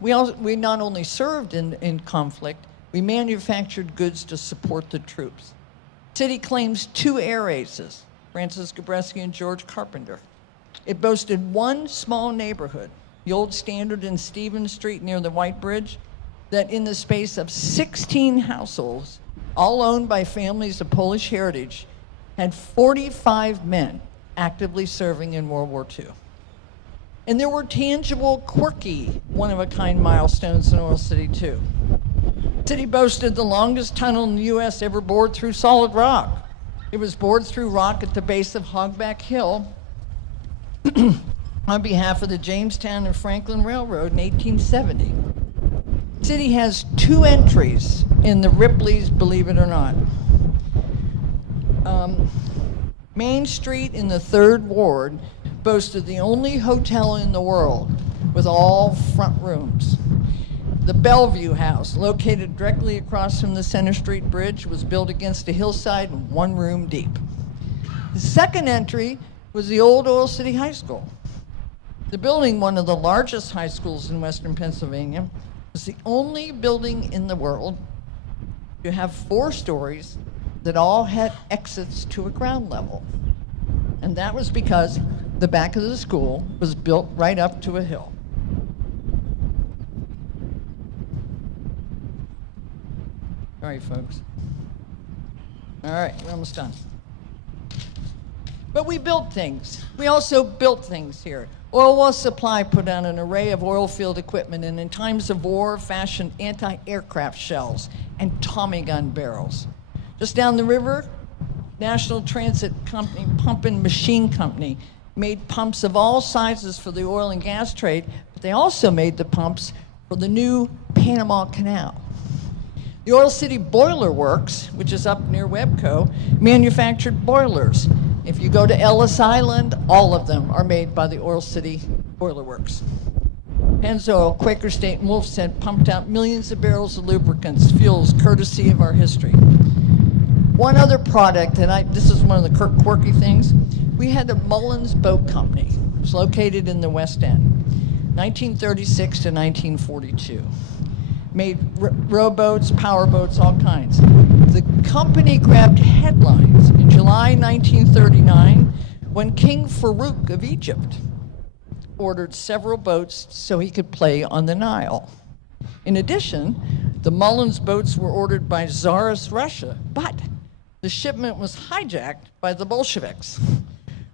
We not only served in conflict, we manufactured goods to support the troops. City claims 2 air races, Francis Gabreski and George Carpenter. It boasted one small neighborhood, the old Standard in Stevens Street near the White Bridge, that in the space of 16 households, all owned by families of Polish heritage, had 45 men actively serving in World War II. And there were tangible, quirky, one-of-a-kind milestones in Oil City, too. The city boasted the longest tunnel in the U.S. ever bored through solid rock. It was bored through rock at the base of Hogback Hill on behalf of the Jamestown and Franklin Railroad in 1870. The city has 2 entries in the Ripley's, believe it or not. Main Street in the 3rd Ward boasted the only hotel in the world with all front rooms. The Bellevue House, located directly across from the Center Street Bridge, was built against a hillside and 1 room deep. The 2nd entry was the old Oil City High School. The building, one of the largest high schools in Western Pennsylvania, was the only building in the world to have 4 stories that all had exits to a ground level. And that was because the back of the school was built right up to a hill. Sorry, folks. All right, we're almost done. But we built things. We also built things here. Oil Well Supply put out an array of oil field equipment, and in times of war, fashioned anti-aircraft shells and Tommy gun barrels. Just down the river, National Transit Company, Pump and Machine Company, made pumps of all sizes for the oil and gas trade, but they also made the pumps for the new Panama Canal. The Oil City Boiler Works, which is up near Webco, manufactured boilers. If you go to Ellis Island, all of them are made by the Oil City Boiler Works. Pennzoil, Quaker State, and Wolfson pumped out millions of barrels of lubricants, fuels, courtesy of our history. One other product, and this is one of the quirky things, we had the Mullins Boat Company. It was located in the West End, 1936 to 1942. Made rowboats, powerboats, all kinds. The company grabbed headlines in July 1939 when King Farouk of Egypt ordered several boats so he could play on the Nile. In addition, the Mullins boats were ordered by Tsarist Russia, but the shipment was hijacked by the Bolsheviks,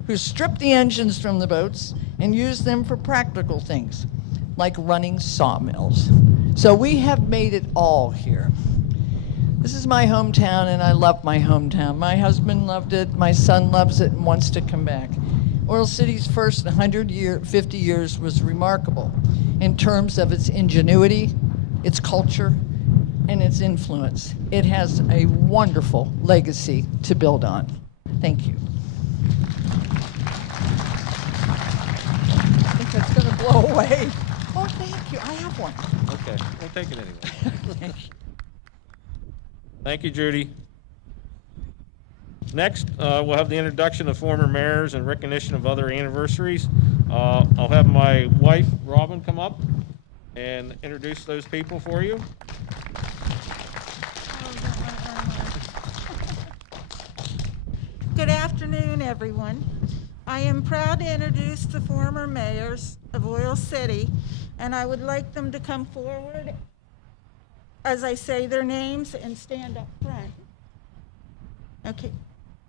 who stripped the engines from the boats and used them for practical things, like running sawmills. So we have made it all here. This is my hometown, and I love my hometown. My husband loved it, my son loves it, and wants to come back. Oil City's first 50 years was remarkable in terms of its ingenuity, its culture, and its influence. It has a wonderful legacy to build on. Thank you. I think that's going to blow away. Oh, thank you. I have one. Okay, we'll take it anyway. Thank you. Thank you, Judy. Next, we'll have the introduction of former mayors and recognition of other anniversaries. I'll have my wife, Robin, come up and introduce those people for you. Good afternoon, everyone. I am proud to introduce the former mayors of Oil City, and I would like them to come forward as I say their names and stand up front. Okay.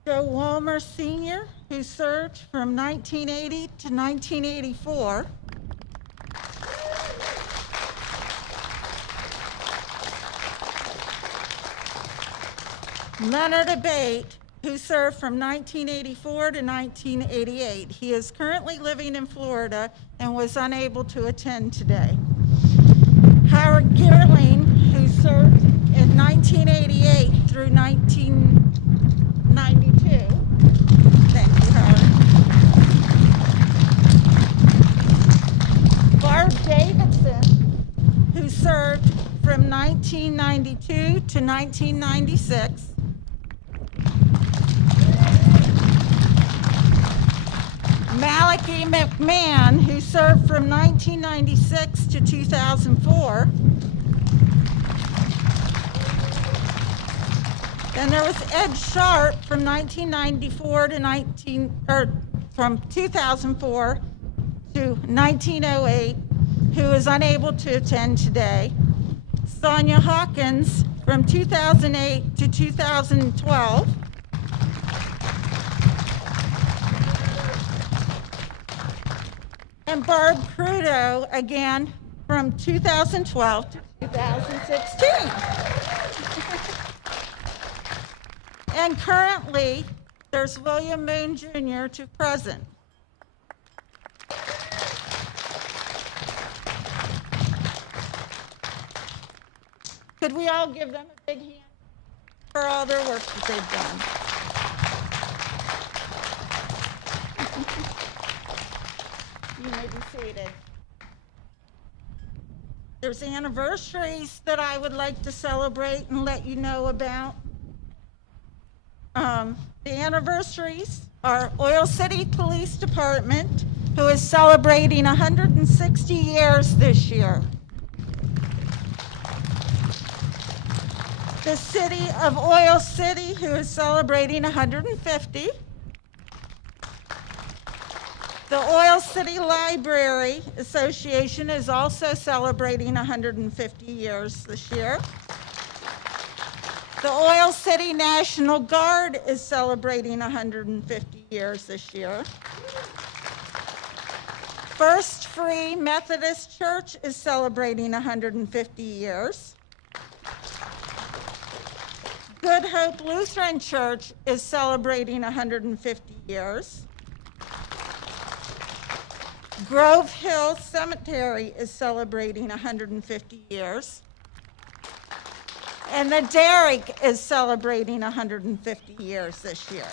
Joe Walmer Sr., who served from 1980 to 1984. Leonard Abate, who served from 1984 to 1988. He is currently living in Florida and was unable to attend today. Howard Geerling, who served in 1988 through 1992. Thank you, Howard. Barb Davidson, who served from 1992 to 1996. Malachi McMahon, who served from 1996 to 2004. Then there was Ed Sharp from 1994 to from 2004 to 1908, who is unable to attend today. Sonia Hawkins from 2008 to 2012. And Barb Crudo, again, from 2012 to 2016. And currently, there's William Moon Jr. to present. Could we all give them a big hand for all their work that they've done? You may be seated. There's anniversaries that I would like to celebrate and let you know about. The anniversaries are Oil City Police Department, who is celebrating 160 years this year. The City of Oil City, who is celebrating 150. The Oil City Library Association is also celebrating 150 years this year. The Oil City National Guard is celebrating 150 years this year. First Free Methodist Church is celebrating 150 years. Good Hope Lutheran Church is celebrating 150 years. Grove Hill Cemetery is celebrating 150 years. And the Derrick is celebrating 150 years this year.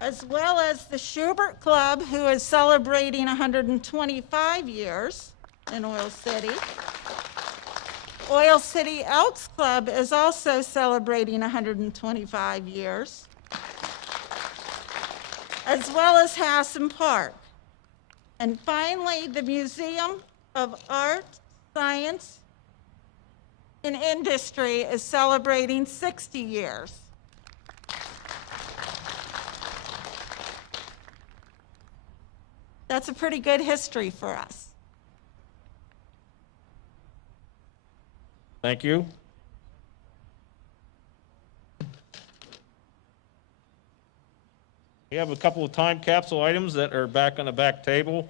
As well as the Schubert Club, who is celebrating 125 years in Oil City. Oil City Elks Club is also celebrating 125 years. As well as Hassan Park. And finally, the Museum of Art, Science, and Industry is celebrating 60 years. That's a pretty good history for us. Thank you. We have a couple of time capsule items that are back on the back table.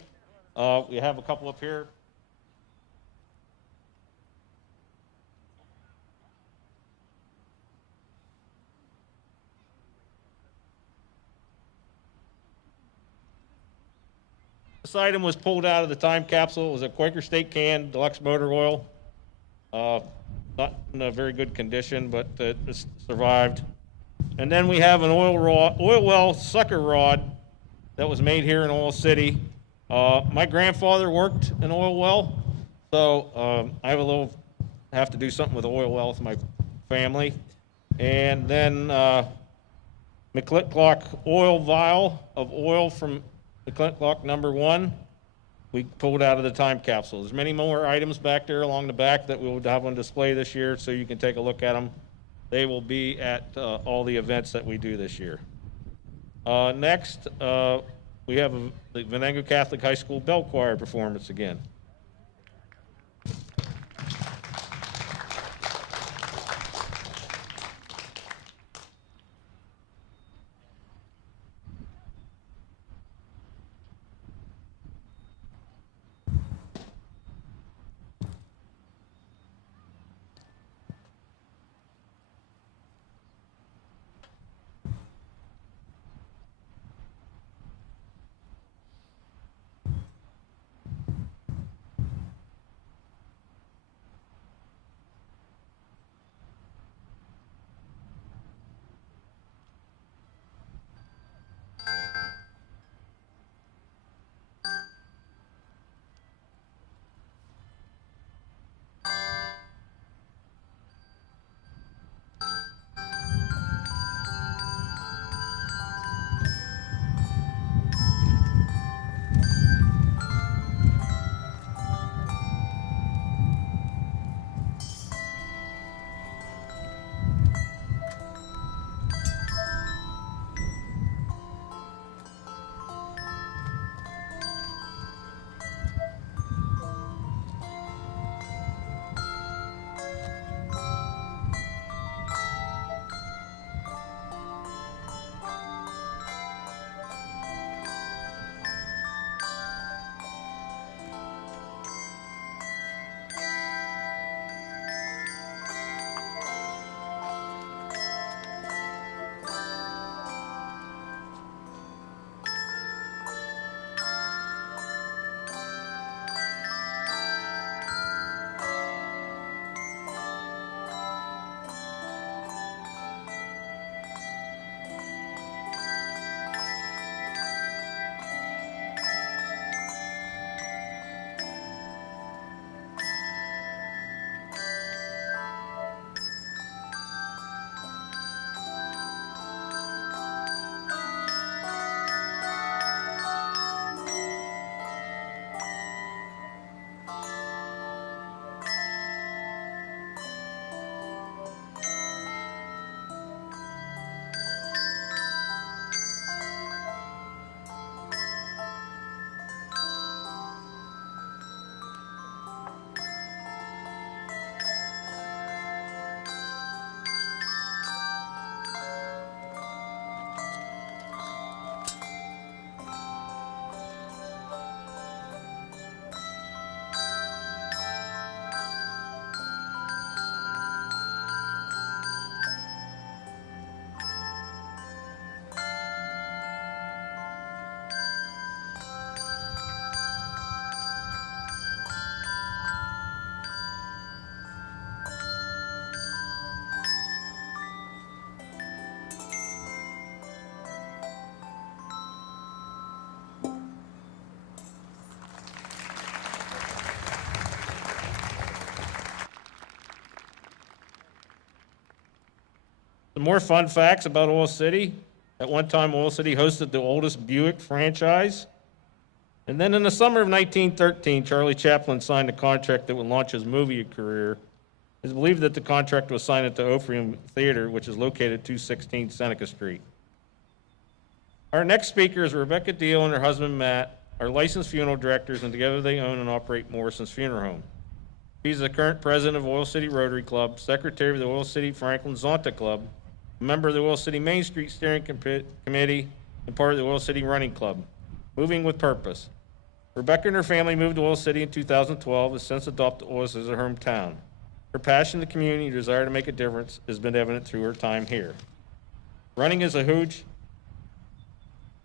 We have a couple up here. This item was pulled out of the time capsule. It was a Quaker State can, deluxe motor oil. Not in a very good condition, but it survived. And then we have an oil well sucker rod that was made here in Oil City. My grandfather worked an oil well, so I have to do something with oil well with my family. And then McClintock oil vial of oil from McClintock #1. We pulled out of the time capsule. There's many more items back there along the back that we'll have on display this year, so you can take a look at them. They will be at all the events that we do this year. Next, we have the Venango Catholic High School Bell Choir performance again. Some more fun facts about Oil City. At one time, Oil City hosted the oldest Buick franchise. And then in the summer of 1913, Charlie Chaplin signed a contract that would launch his movie career. It's believed that the contract was signed at the Ophium Theater, which is located at 216 Seneca Street. Our next speaker is Rebecca Deal and her husband Matt, are licensed funeral directors, and together they own and operate Morrison's Funeral Home. He's the current president of Oil City Rotary Club, secretary of the Oil City Franklin Zonta Club, a member of the Oil City Main Street Steering Committee, and part of the Oil City Running Club. Moving with purpose. Rebecca and her family moved to Oil City in 2012 and since adopted Oil City as her hometown. Her passion in the community and desire to make a difference has been evident through her time here. Running is a huge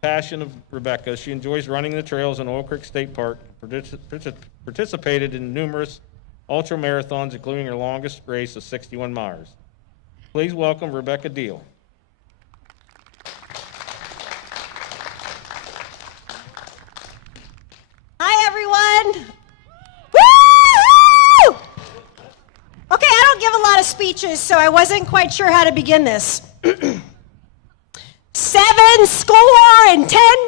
passion of Rebecca. She enjoys running the trails in Oil Creek State Park, participated in numerous ultra marathons, including her longest race of 61 miles. Please welcome Rebecca Deal. Hi, everyone. Woo! Okay, I don't give a lot of speeches, so I wasn't quite sure how to begin this. 70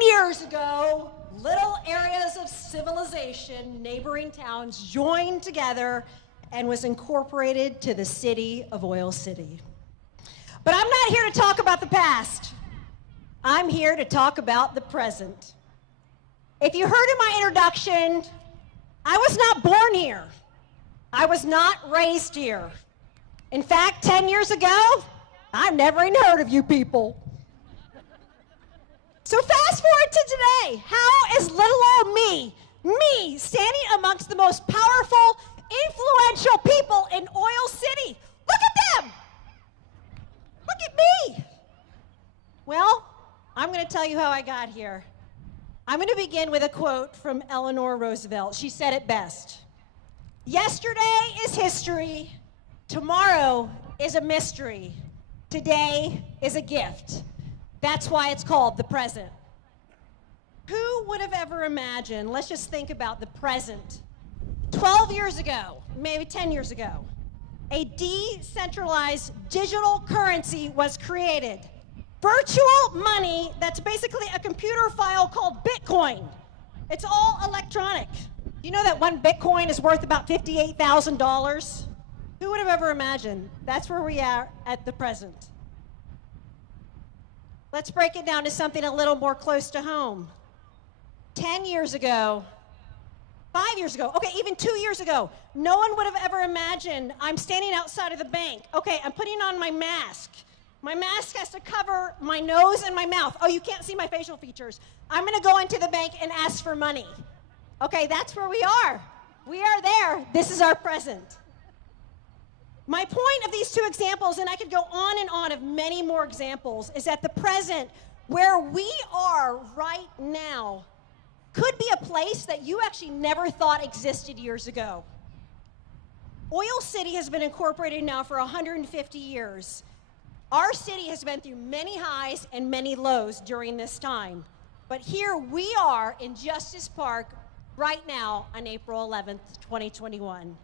years ago, little areas of civilization, neighboring towns, joined together and was incorporated to the city of Oil City. But I'm not here to talk about the past. I'm here to talk about the present. If you heard in my introduction, I was not born here. I was not raised here. In fact, 10 years ago, I've never even heard of you people. So fast forward to today. How is little old me, standing amongst the most powerful, influential people in Oil City? Look at them. Look at me. Well, I'm going to tell you how I got here. I'm going to begin with a quote from Eleanor Roosevelt. She said it best. Yesterday is history. Tomorrow is a mystery. Today is a gift. That's why it's called the present. Who would have ever imagined, let's just think about the present. 12 years ago, maybe 10 years ago, a decentralized digital currency was created. Virtual money that's basically a computer file called Bitcoin. It's all electronic. You know that one Bitcoin is worth about $58,000? Who would have ever imagined? That's where we are at the present. Let's break it down to something a little more close to home. 10 years ago, 5 years ago, okay, even 2 years ago, no one would have ever imagined I'm standing outside of the bank. Okay, I'm putting on my mask. My mask has to cover my nose and my mouth. Oh, you can't see my facial features. I'm gonna go into the bank and ask for money. Okay, that's where we are. We are there. This is our present. My point of these two examples, and I could go on and on of many more examples, is that the present, where we are right now, could be a place that you actually never thought existed years ago. Oil City has been incorporated now for 150 years. Our city has been through many highs and many lows during this time. But here we are in Justice Park right now on April 11th, 2021.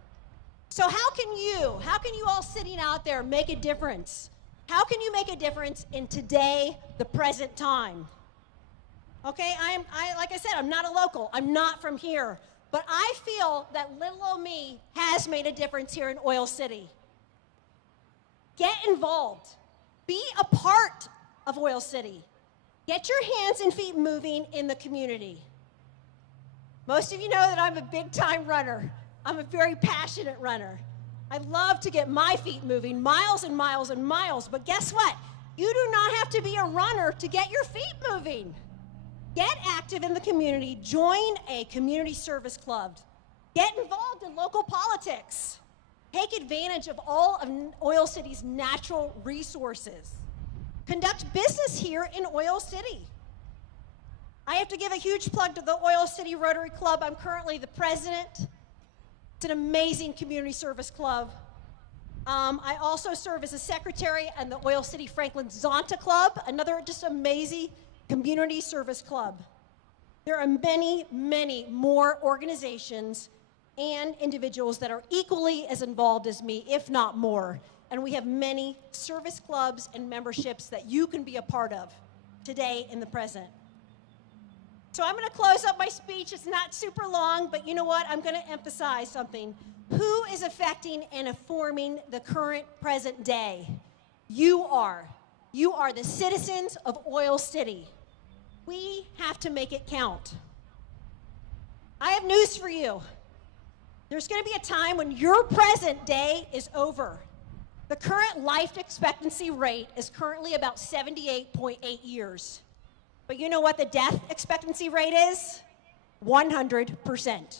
So how can you all sitting out there make a difference? How can you make a difference in today, the present time? Okay, like I said, I'm not a local. I'm not from here. But I feel that little old me has made a difference here in Oil City. Get involved. Be a part of Oil City. Get your hands and feet moving in the community. Most of you know that I'm a big-time runner. I'm a very passionate runner. I love to get my feet moving miles and miles and miles, but guess what? You do not have to be a runner to get your feet moving. Get active in the community. Join a community service club. Get involved in local politics. Take advantage of all of Oil City's natural resources. Conduct business here in Oil City. I have to give a huge plug to the Oil City Rotary Club. I'm currently the president. It's an amazing community service club. I also serve as a secretary in the Oil City Franklin Zonta Club, another just amazing community service club. There are many, many more organizations and individuals that are equally as involved as me, if not more, and we have many service clubs and memberships that you can be a part of today in the present. So I'm going to close up my speech. It's not super long, but you know what? I'm going to emphasize something. Who is affecting and informing the current present day? You are. You are the citizens of Oil City. We have to make it count. I have news for you. There's going to be a time when your present day is over. The current life expectancy rate is currently about 78.8 years. But you know what the death expectancy rate is? 100%.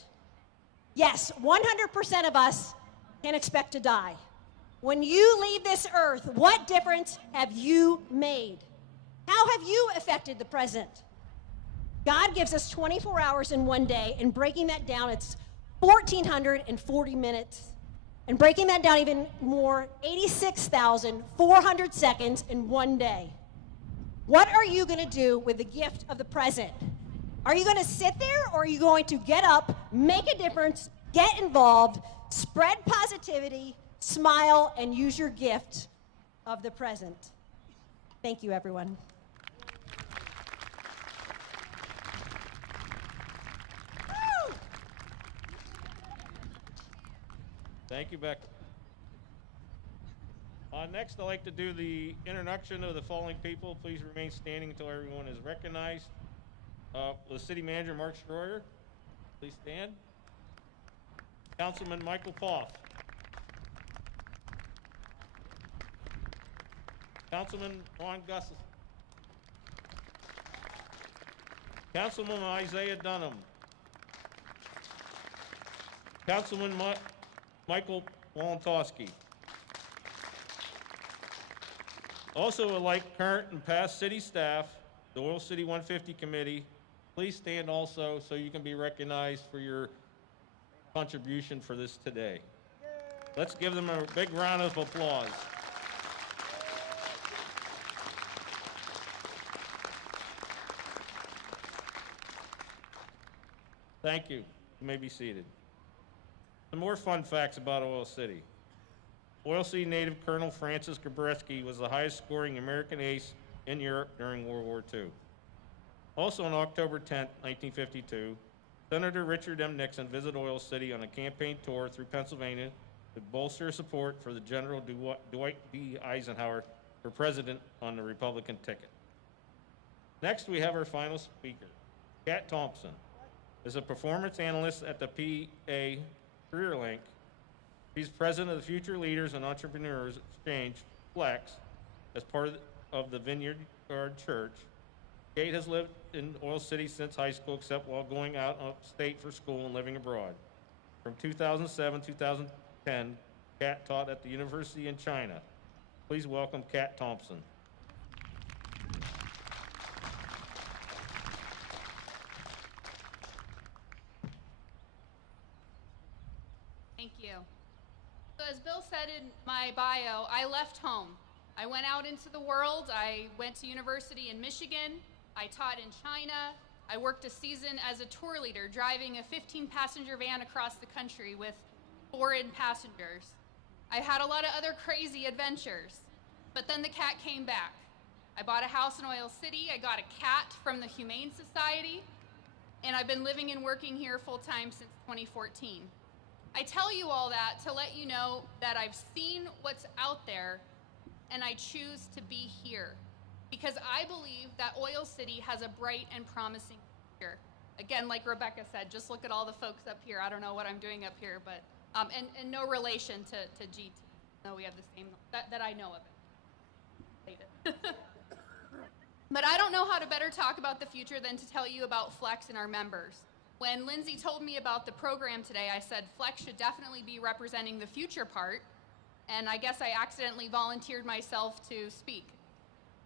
Yes, 100% of us can expect to die. When you leave this earth, what difference have you made? How have you affected the present? God gives us 24 hours in one day, and breaking that down, it's 1,440 minutes. And breaking that down even more, 86,400 seconds in one day. What are you going to do with the gift of the present? Are you going to sit there, or are you going to get up, make a difference, get involved, spread positivity, smile, and use your gift of the present? Thank you, everyone. Thank you, Becca. Next, I'd like to do the introduction of the following people. Please remain standing until everyone is recognized. The City Manager, Mark Schroyer, please stand. Councilman Michael Poff. Councilman Ron Gussis. Councilman Isaiah Dunham. Councilman Michael Walentowski. Also, like current and past city staff, the Oil City 150 Committee, please stand also so you can be recognized for your contribution for this today. Let's give them a big round of applause. Thank you. You may be seated. Some more fun facts about Oil City. Oil City native Colonel Francis Gabreski was the highest scoring American ace in Europe during World War II. Also on October 10, 1952, Senator Richard M. Nixon visited Oil City on a campaign tour through Pennsylvania to bolster support for the General Dwight D. Eisenhower for president on the Republican ticket. Next, we have our final speaker, Kat Thompson. Is a performance analyst at the PA CareerLink. She's president of the Future Leaders and Entrepreneurs Exchange, Flex, as part of the Vineyard Church. Kate has lived in Oil City since high school, except while going out upstate for school and living abroad. From 2007 to 2010, Kat taught at the University in China. Please welcome Kat Thompson. Thank you. So as Bill said in my bio, I left home. I went out into the world. I went to university in Michigan. I taught in China. I worked a season as a tour leader, driving a 15-passenger van across the country with foreign passengers. I had a lot of other crazy adventures, but then the cat came back. I bought a house in Oil City. I got a cat from the Humane Society, and I've been living and working here full-time since 2014. I tell you all that to let you know that I've seen what's out there, and I choose to be here because I believe that Oil City has a bright and promising future. Again, like Rebecca said, just look at all the folks up here. I don't know what I'm doing up here, but and no relation to GT. No, we have the same that I know of it. But I don't know how to better talk about the future than to tell you about Flex and our members. When Lindsay told me about the program today, I said Flex should definitely be representing the future part, and I guess I accidentally volunteered myself to speak.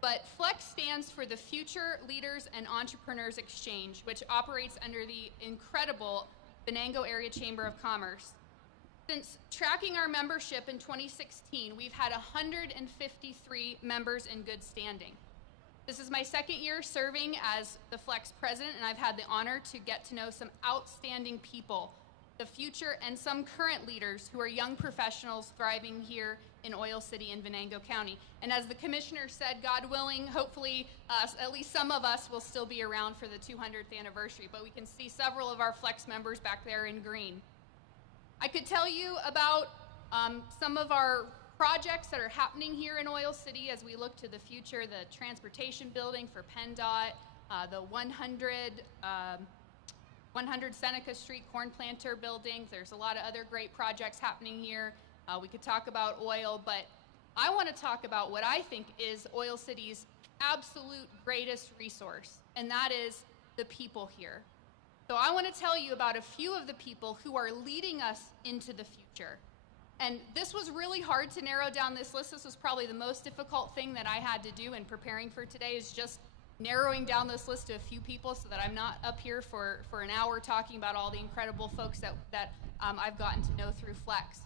But Flex stands for the Future Leaders and Entrepreneurs Exchange, which operates under the incredible Venango Area Chamber of Commerce. Since tracking our membership in 2016, we've had 153 members in good standing. This is my second year serving as the Flex president, and I've had the honor to get to know some outstanding people, the future and some current leaders who are young professionals thriving here in Oil City and Venango County. And as the commissioner said, God willing, hopefully at least some of us will still be around for the 200th anniversary, but we can see several of our Flex members back there in green. I could tell you about some of our projects that are happening here in Oil City as we look to the future, the transportation building for PennDOT, the 100 Seneca Street corn planter building. There's a lot of other great projects happening here. We could talk about oil, but I want to talk about what I think is Oil City's absolute greatest resource, and that is the people here. So I want to tell you about a few of the people who are leading us into the future. And this was really hard to narrow down this list. This was probably the most difficult thing that I had to do in preparing for today, is just narrowing down this list to a few people so that I'm not up here for an hour talking about all the incredible folks that I've gotten to know through Flex.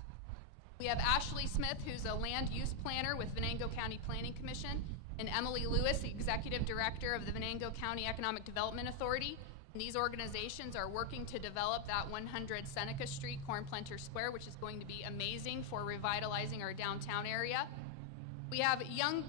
We have Ashley Smith, who's a land use planner with Venango County Planning Commission, and Emily Lewis, the executive director of the Venango County Economic Development Authority. And these organizations are working to develop that 100 Seneca Street Corn Planter Square, which is going to be amazing for revitalizing our downtown area. We have young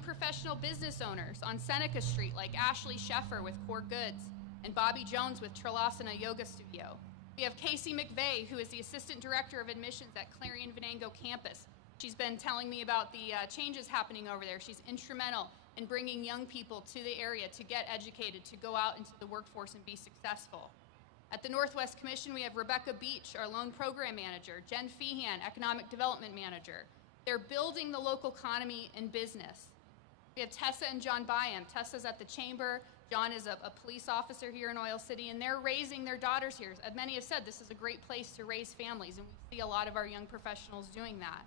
professional business owners on Seneca Street, like Ashley Sheffer with Core Goods and Bobby Jones with Trilasana Yoga Studio. We have Casey McVeigh, who is the assistant director of admissions at Clarion Venango campus. She's been telling me about the changes happening over there. She's instrumental in bringing young people to the area to get educated, to go out into the workforce and be successful. At the Northwest Commission, we have Rebecca Beach, our loan program manager, Jen Feehan, economic development manager. They're building the local economy and business. We have Tessa and John Byam. Tessa's at the chamber. John is a police officer here in Oil City, and they're raising their daughters here. As many have said, this is a great place to raise families, and we see a lot of our young professionals doing that.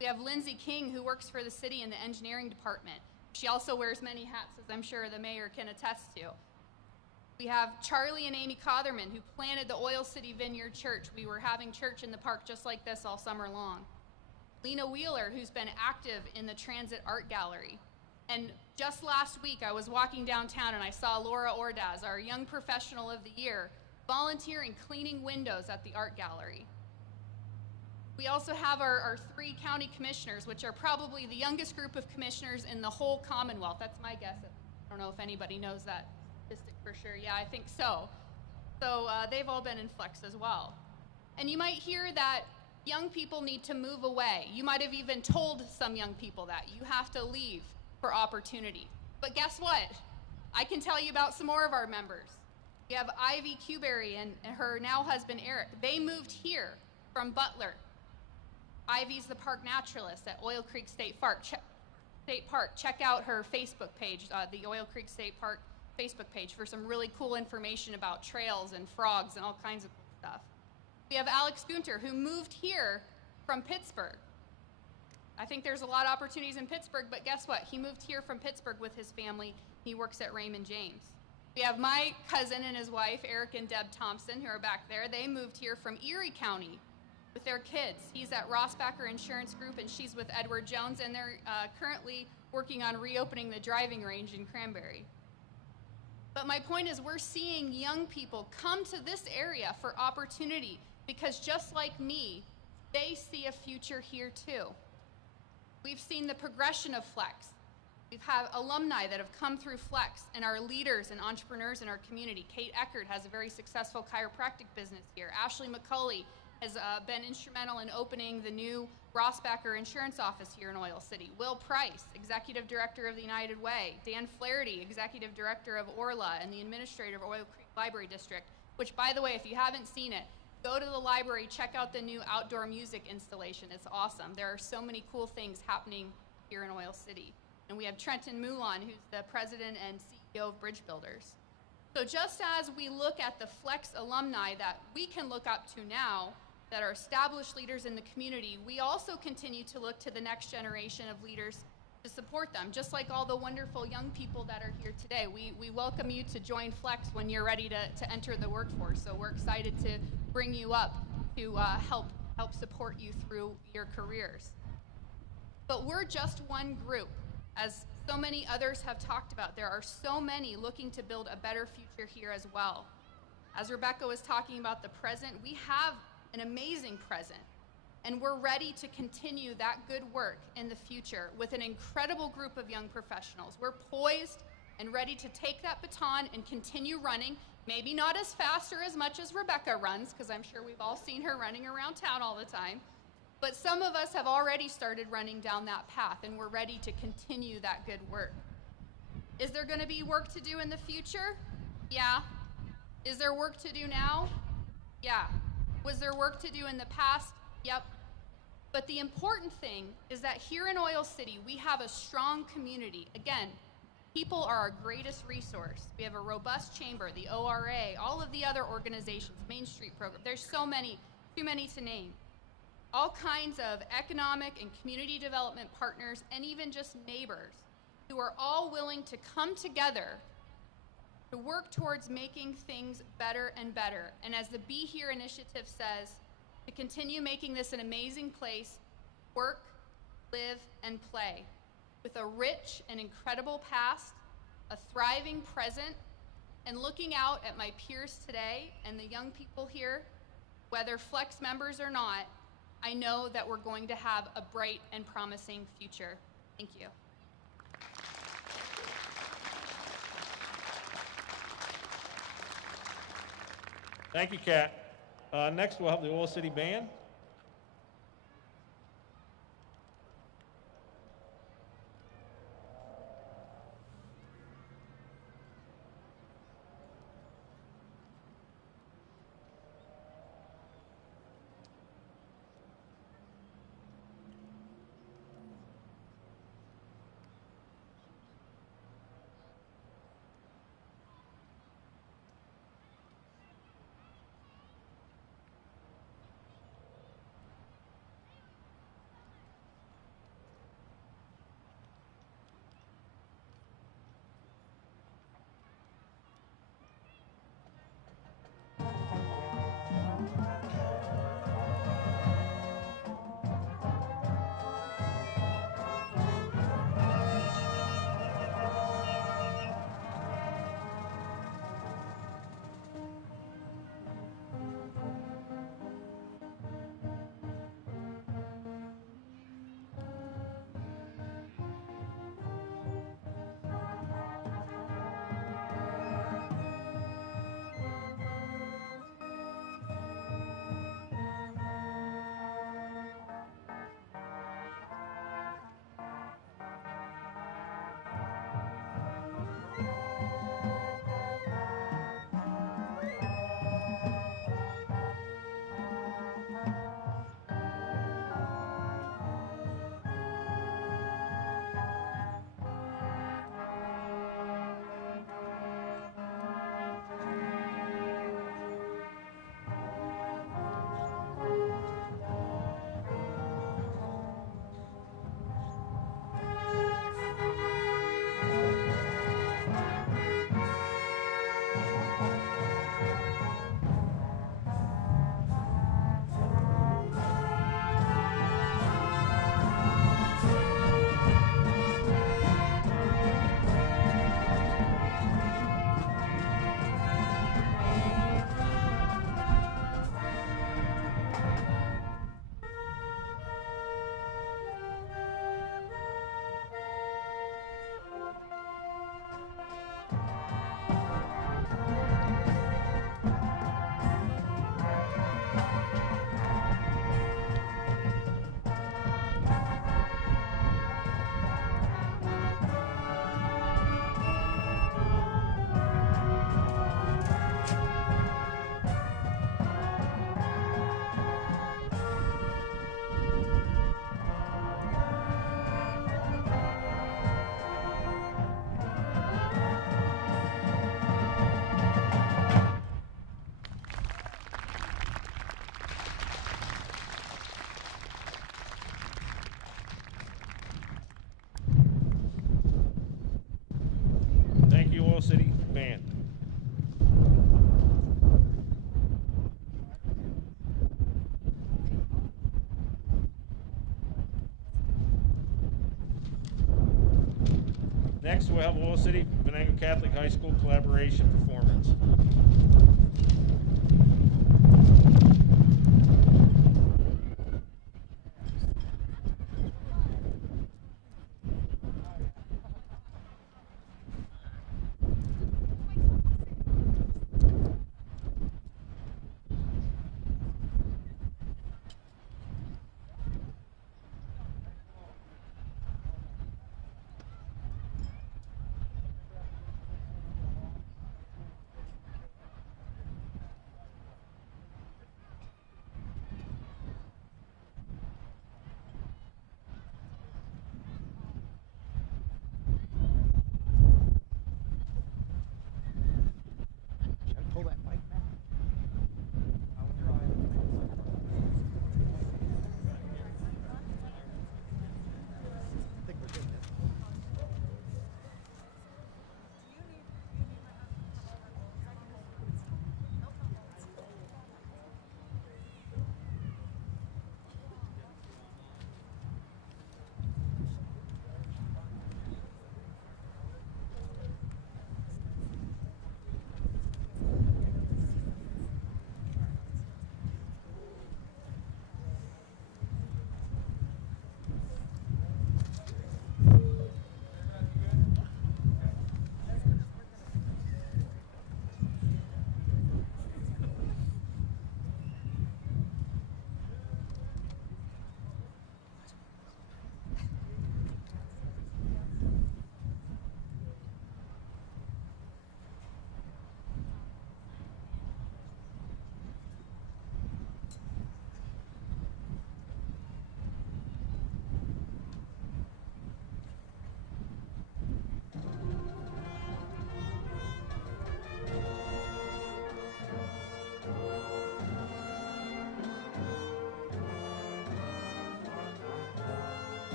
We have Lindsay King, who works for the city in the engineering department. She also wears many hats, as I'm sure the mayor can attest to. We have Charlie and Amy Cotherman, who planted the Oil City Vineyard Church. We were having church in the park just like this all summer long. Lena Wheeler, who's been active in the Transit Art Gallery. And just last week, I was walking downtown and I saw Laura Ordaz, our Young Professional of the Year, volunteering cleaning windows at the art gallery. We also have our 3 county commissioners, which are probably the youngest group of commissioners in the whole Commonwealth. That's my guess. I don't know if anybody knows that statistic for sure. Yeah, I think so. So they've all been in Flex as well. And you might hear that young people need to move away. You might have even told some young people that you have to leave for opportunity. But guess what? I can tell you about some more of our members. We have Ivy Cuberry and her now husband Eric. They moved here from Butler. Ivy's the park naturalist at Oil Creek State Park. Check out her Facebook page, the Oil Creek State Park Facebook page, for some really cool information about trails and frogs and all kinds of cool stuff. We have Alex Gunter, who moved here from Pittsburgh. I think there's a lot of opportunities in Pittsburgh, but guess what? He moved here from Pittsburgh with his family. He works at Raymond James. We have my cousin and his wife, Eric and Deb Thompson, who are back there. They moved here from Erie County with their kids. He's at Rossbacher Insurance Group, and she's with Edward Jones, and they're currently working on reopening the driving range in Cranberry. But my point is, we're seeing young people come to this area for opportunity because just like me, they see a future here too. We've seen the progression of Flex. We've had alumni that have come through Flex and are leaders and entrepreneurs in our community. Kate Eckert has a very successful chiropractic business here. Ashley McCulley has been instrumental in opening the new Rossbacher Insurance office here in Oil City. Will Price, Executive Director of the United Way. Dan Flaherty, Executive Director of Orla and the Administrator of Oil Creek Library District, which, by the way, if you haven't seen it, go to the library, check out the new outdoor music installation. It's awesome. There are so many cool things happening here in Oil City. And we have Trenton Moulon, who's the President and CEO of Bridge Builders. So just as we look at the Flex alumni that we can look up to now, that are established leaders in the community, we also continue to look to the next generation of leaders to support them, just like all the wonderful young people that are here today. We welcome you to join Flex when you're ready to enter the workforce. So we're excited to bring you up to help support you through your careers. But we're just one group. As so many others have talked about, there are so many looking to build a better future here as well. As Rebecca was talking about the present, we have an amazing present. And we're ready to continue that good work in the future with an incredible group of young professionals. We're poised and ready to take that baton and continue running, maybe not as fast or as much as Rebecca runs, because I'm sure we've all seen her running around town all the time. But some of us have already started running down that path, and we're ready to continue that good work. Is there going to be work to do in the future? Yeah. Is there work to do now? Yeah. Was there work to do in the past? Yep. But the important thing is that here in Oil City, we have a strong community. Again, people are our greatest resource. We have a robust chamber, the ORA, all of the other organizations, Main Street program. There's so many, too many to name. All kinds of economic and community development partners, and even just neighbors who are all willing to come together to work towards making things better and better. And as the Be Here initiative says, to continue making this an amazing place, work, live, and play, with a rich and incredible past, a thriving present, and looking out at my peers today and the young people here, whether Flex members or not, I know that we're going to have a bright and promising future. Thank you. Thank you, Kat. Next, we'll have the Oil City Band. Thank you, Oil City Band. Next, we'll have Oil City Venango Catholic High School collaboration performance.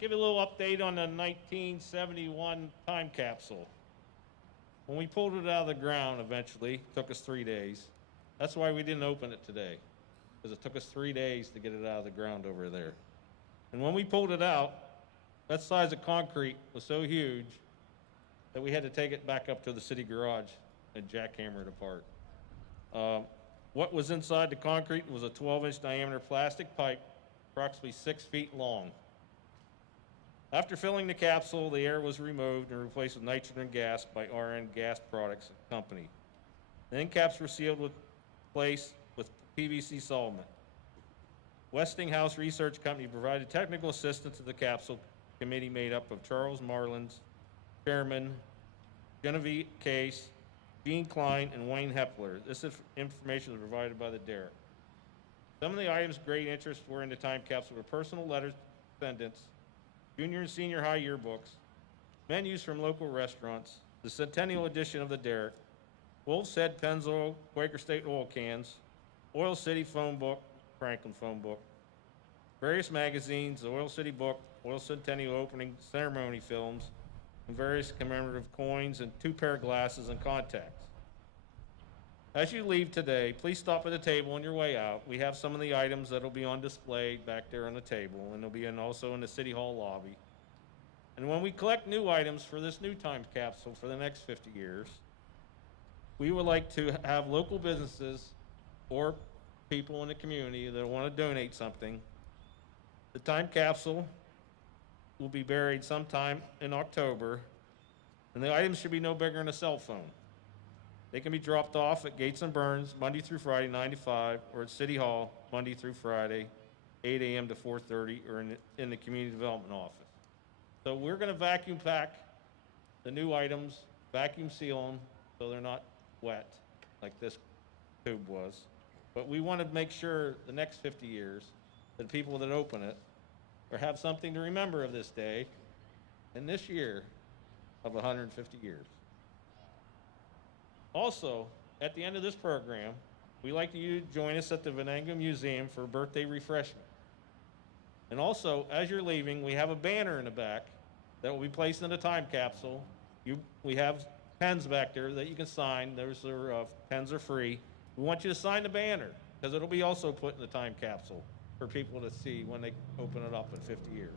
Give you a little update on the 1971 time capsule. When we pulled it out of the ground eventually, it took us 3 days. That's why we didn't open it today, because it took us 3 days to get it out of the ground over there. And when we pulled it out, that size of concrete was so huge that we had to take it back up to the city garage and jackhammer it apart. What was inside the concrete was a 12-inch diameter plastic pipe, approximately 6 feet long. After filling the capsule, the air was removed and replaced with nitrogen gas by RN Gas Products Company. The end caps were sealed with place with PVC solvent. Westinghouse Research Company provided technical assistance to the capsule committee made up of Charles Marlins, Chairman, Genevieve Case, Gene Klein, and Wayne Hepler. This information was provided by the Derrick. Some of the items of great interest were in the time capsule were personal letters to descendants, junior and senior high yearbooks, menus from local restaurants, the Centennial edition of the Derrick, Wolf's Head Pennzoil, Quaker State oil cans, Oil City phone book, Franklin phone book, various magazines, the Oil City book, Oil Centennial opening ceremony films, and various commemorative coins, and 2 pair of glasses and contacts. As you leave today, please stop at the table on your way out. We have some of the items that will be on display back there on the table, and they'll be also in the City Hall lobby. And when we collect new items for this new time capsule for the next 50 years, we would like to have local businesses or people in the community that want to donate something. The time capsule will be buried sometime in October, and the items should be no bigger than a cell phone. They can be dropped off at Gates and Burns Monday through Friday, 9 to 5, or at City Hall Monday through Friday, 8 a.m. to 4:30, or in the Community Development Office. So we're going to vacuum pack the new items, vacuum seal them so they're not wet like this tube was. But we want to make sure the next 50 years that people that open it or have something to remember of this day and this year of 150 years. Also, at the end of this program, we'd like you to join us at the Venango Museum for a birthday refreshment. And also, as you're leaving, we have a banner in the back that will be placed in the time capsule. We have pens back there that you can sign. Pens are free. We want you to sign the banner because it'll be also put in the time capsule for people to see when they open it up in 50 years.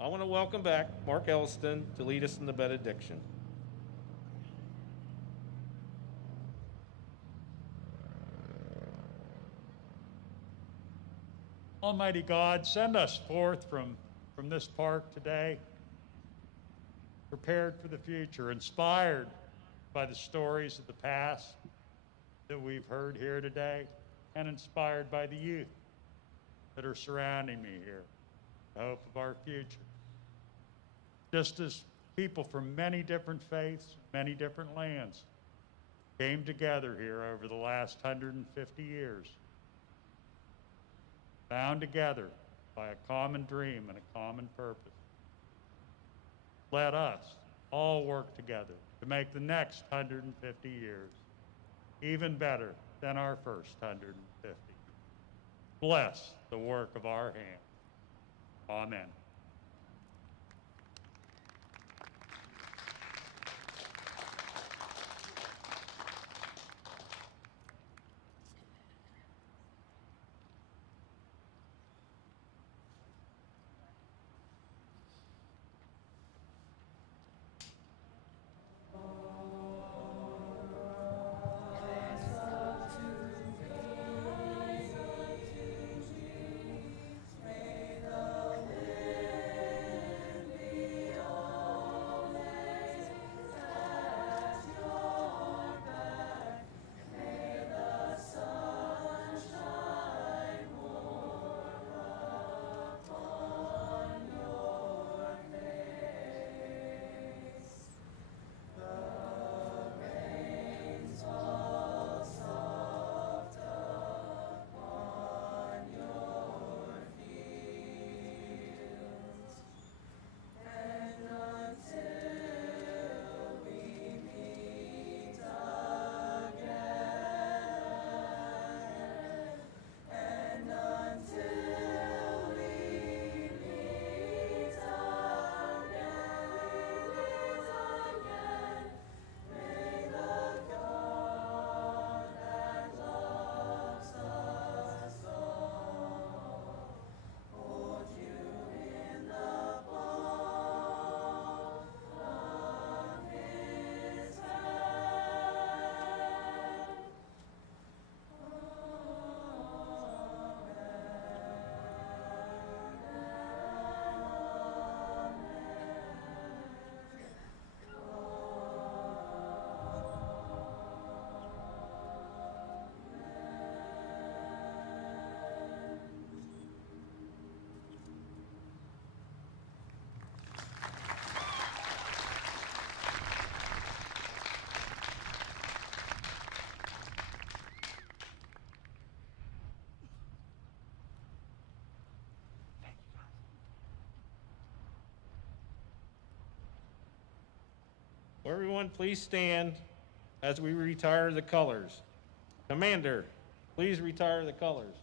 I want to welcome back Mark Elliston to lead us in the benediction. Almighty God, send us forth from this park today, prepared for the future, inspired by the stories of the past that we've heard here today, and inspired by the youth that are surrounding me here, the hope of our future. Just as people from many different faiths, many different lands came together here over the last 150 years, bound together by a common dream and a common purpose. Let us all work together to make the next 150 years even better than our first 150. Bless the work of our hands. Amen. May the Gentlemen, please stand as we retire the colors. Commander, please retire the colors.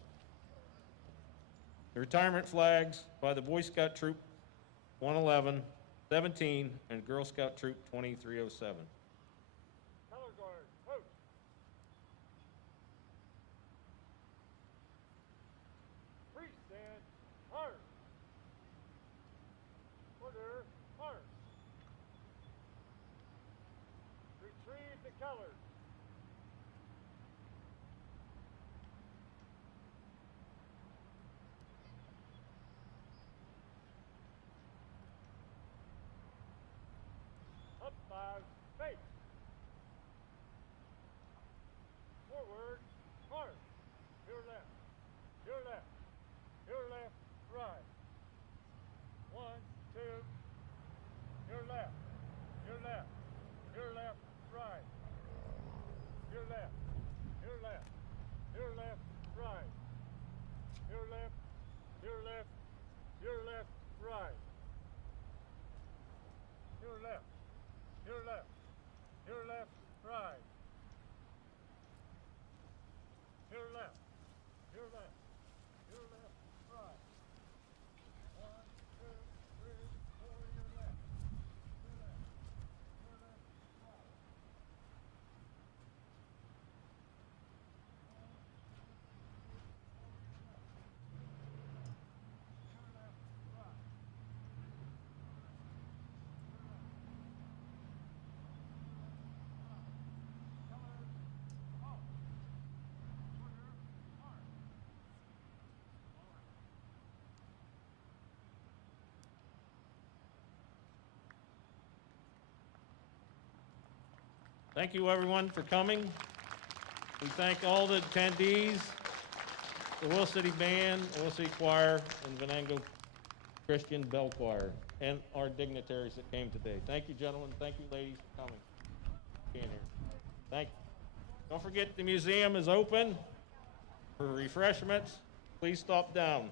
The retirement flags by the Boy Scout Troop 111, 17, and Girl Scout Troop 2307. Color guard, post. Freestand, march. Order, march. Retrieve the colors. Up 5, face. Forward, march. Your left, your left, your left, right. 1, 2. Your left, your left, your left, right. Your left, your left, your left, right. Your left, your left, your left, right. Your left, your left, your left, right. Your left, your left, your left, right. 1, 2, 3, 4, your left. Your left, your left, right. Your left, right. Thank you, everyone, for coming. We thank all the attendees, the Will City Band, Will City Choir, and Venango Christian Bell Choir, and our dignitaries that came today. Thank you, gentlemen. Thank you, ladies, for coming, being here. Thank you. Don't forget the museum is open for refreshments. Please stop down.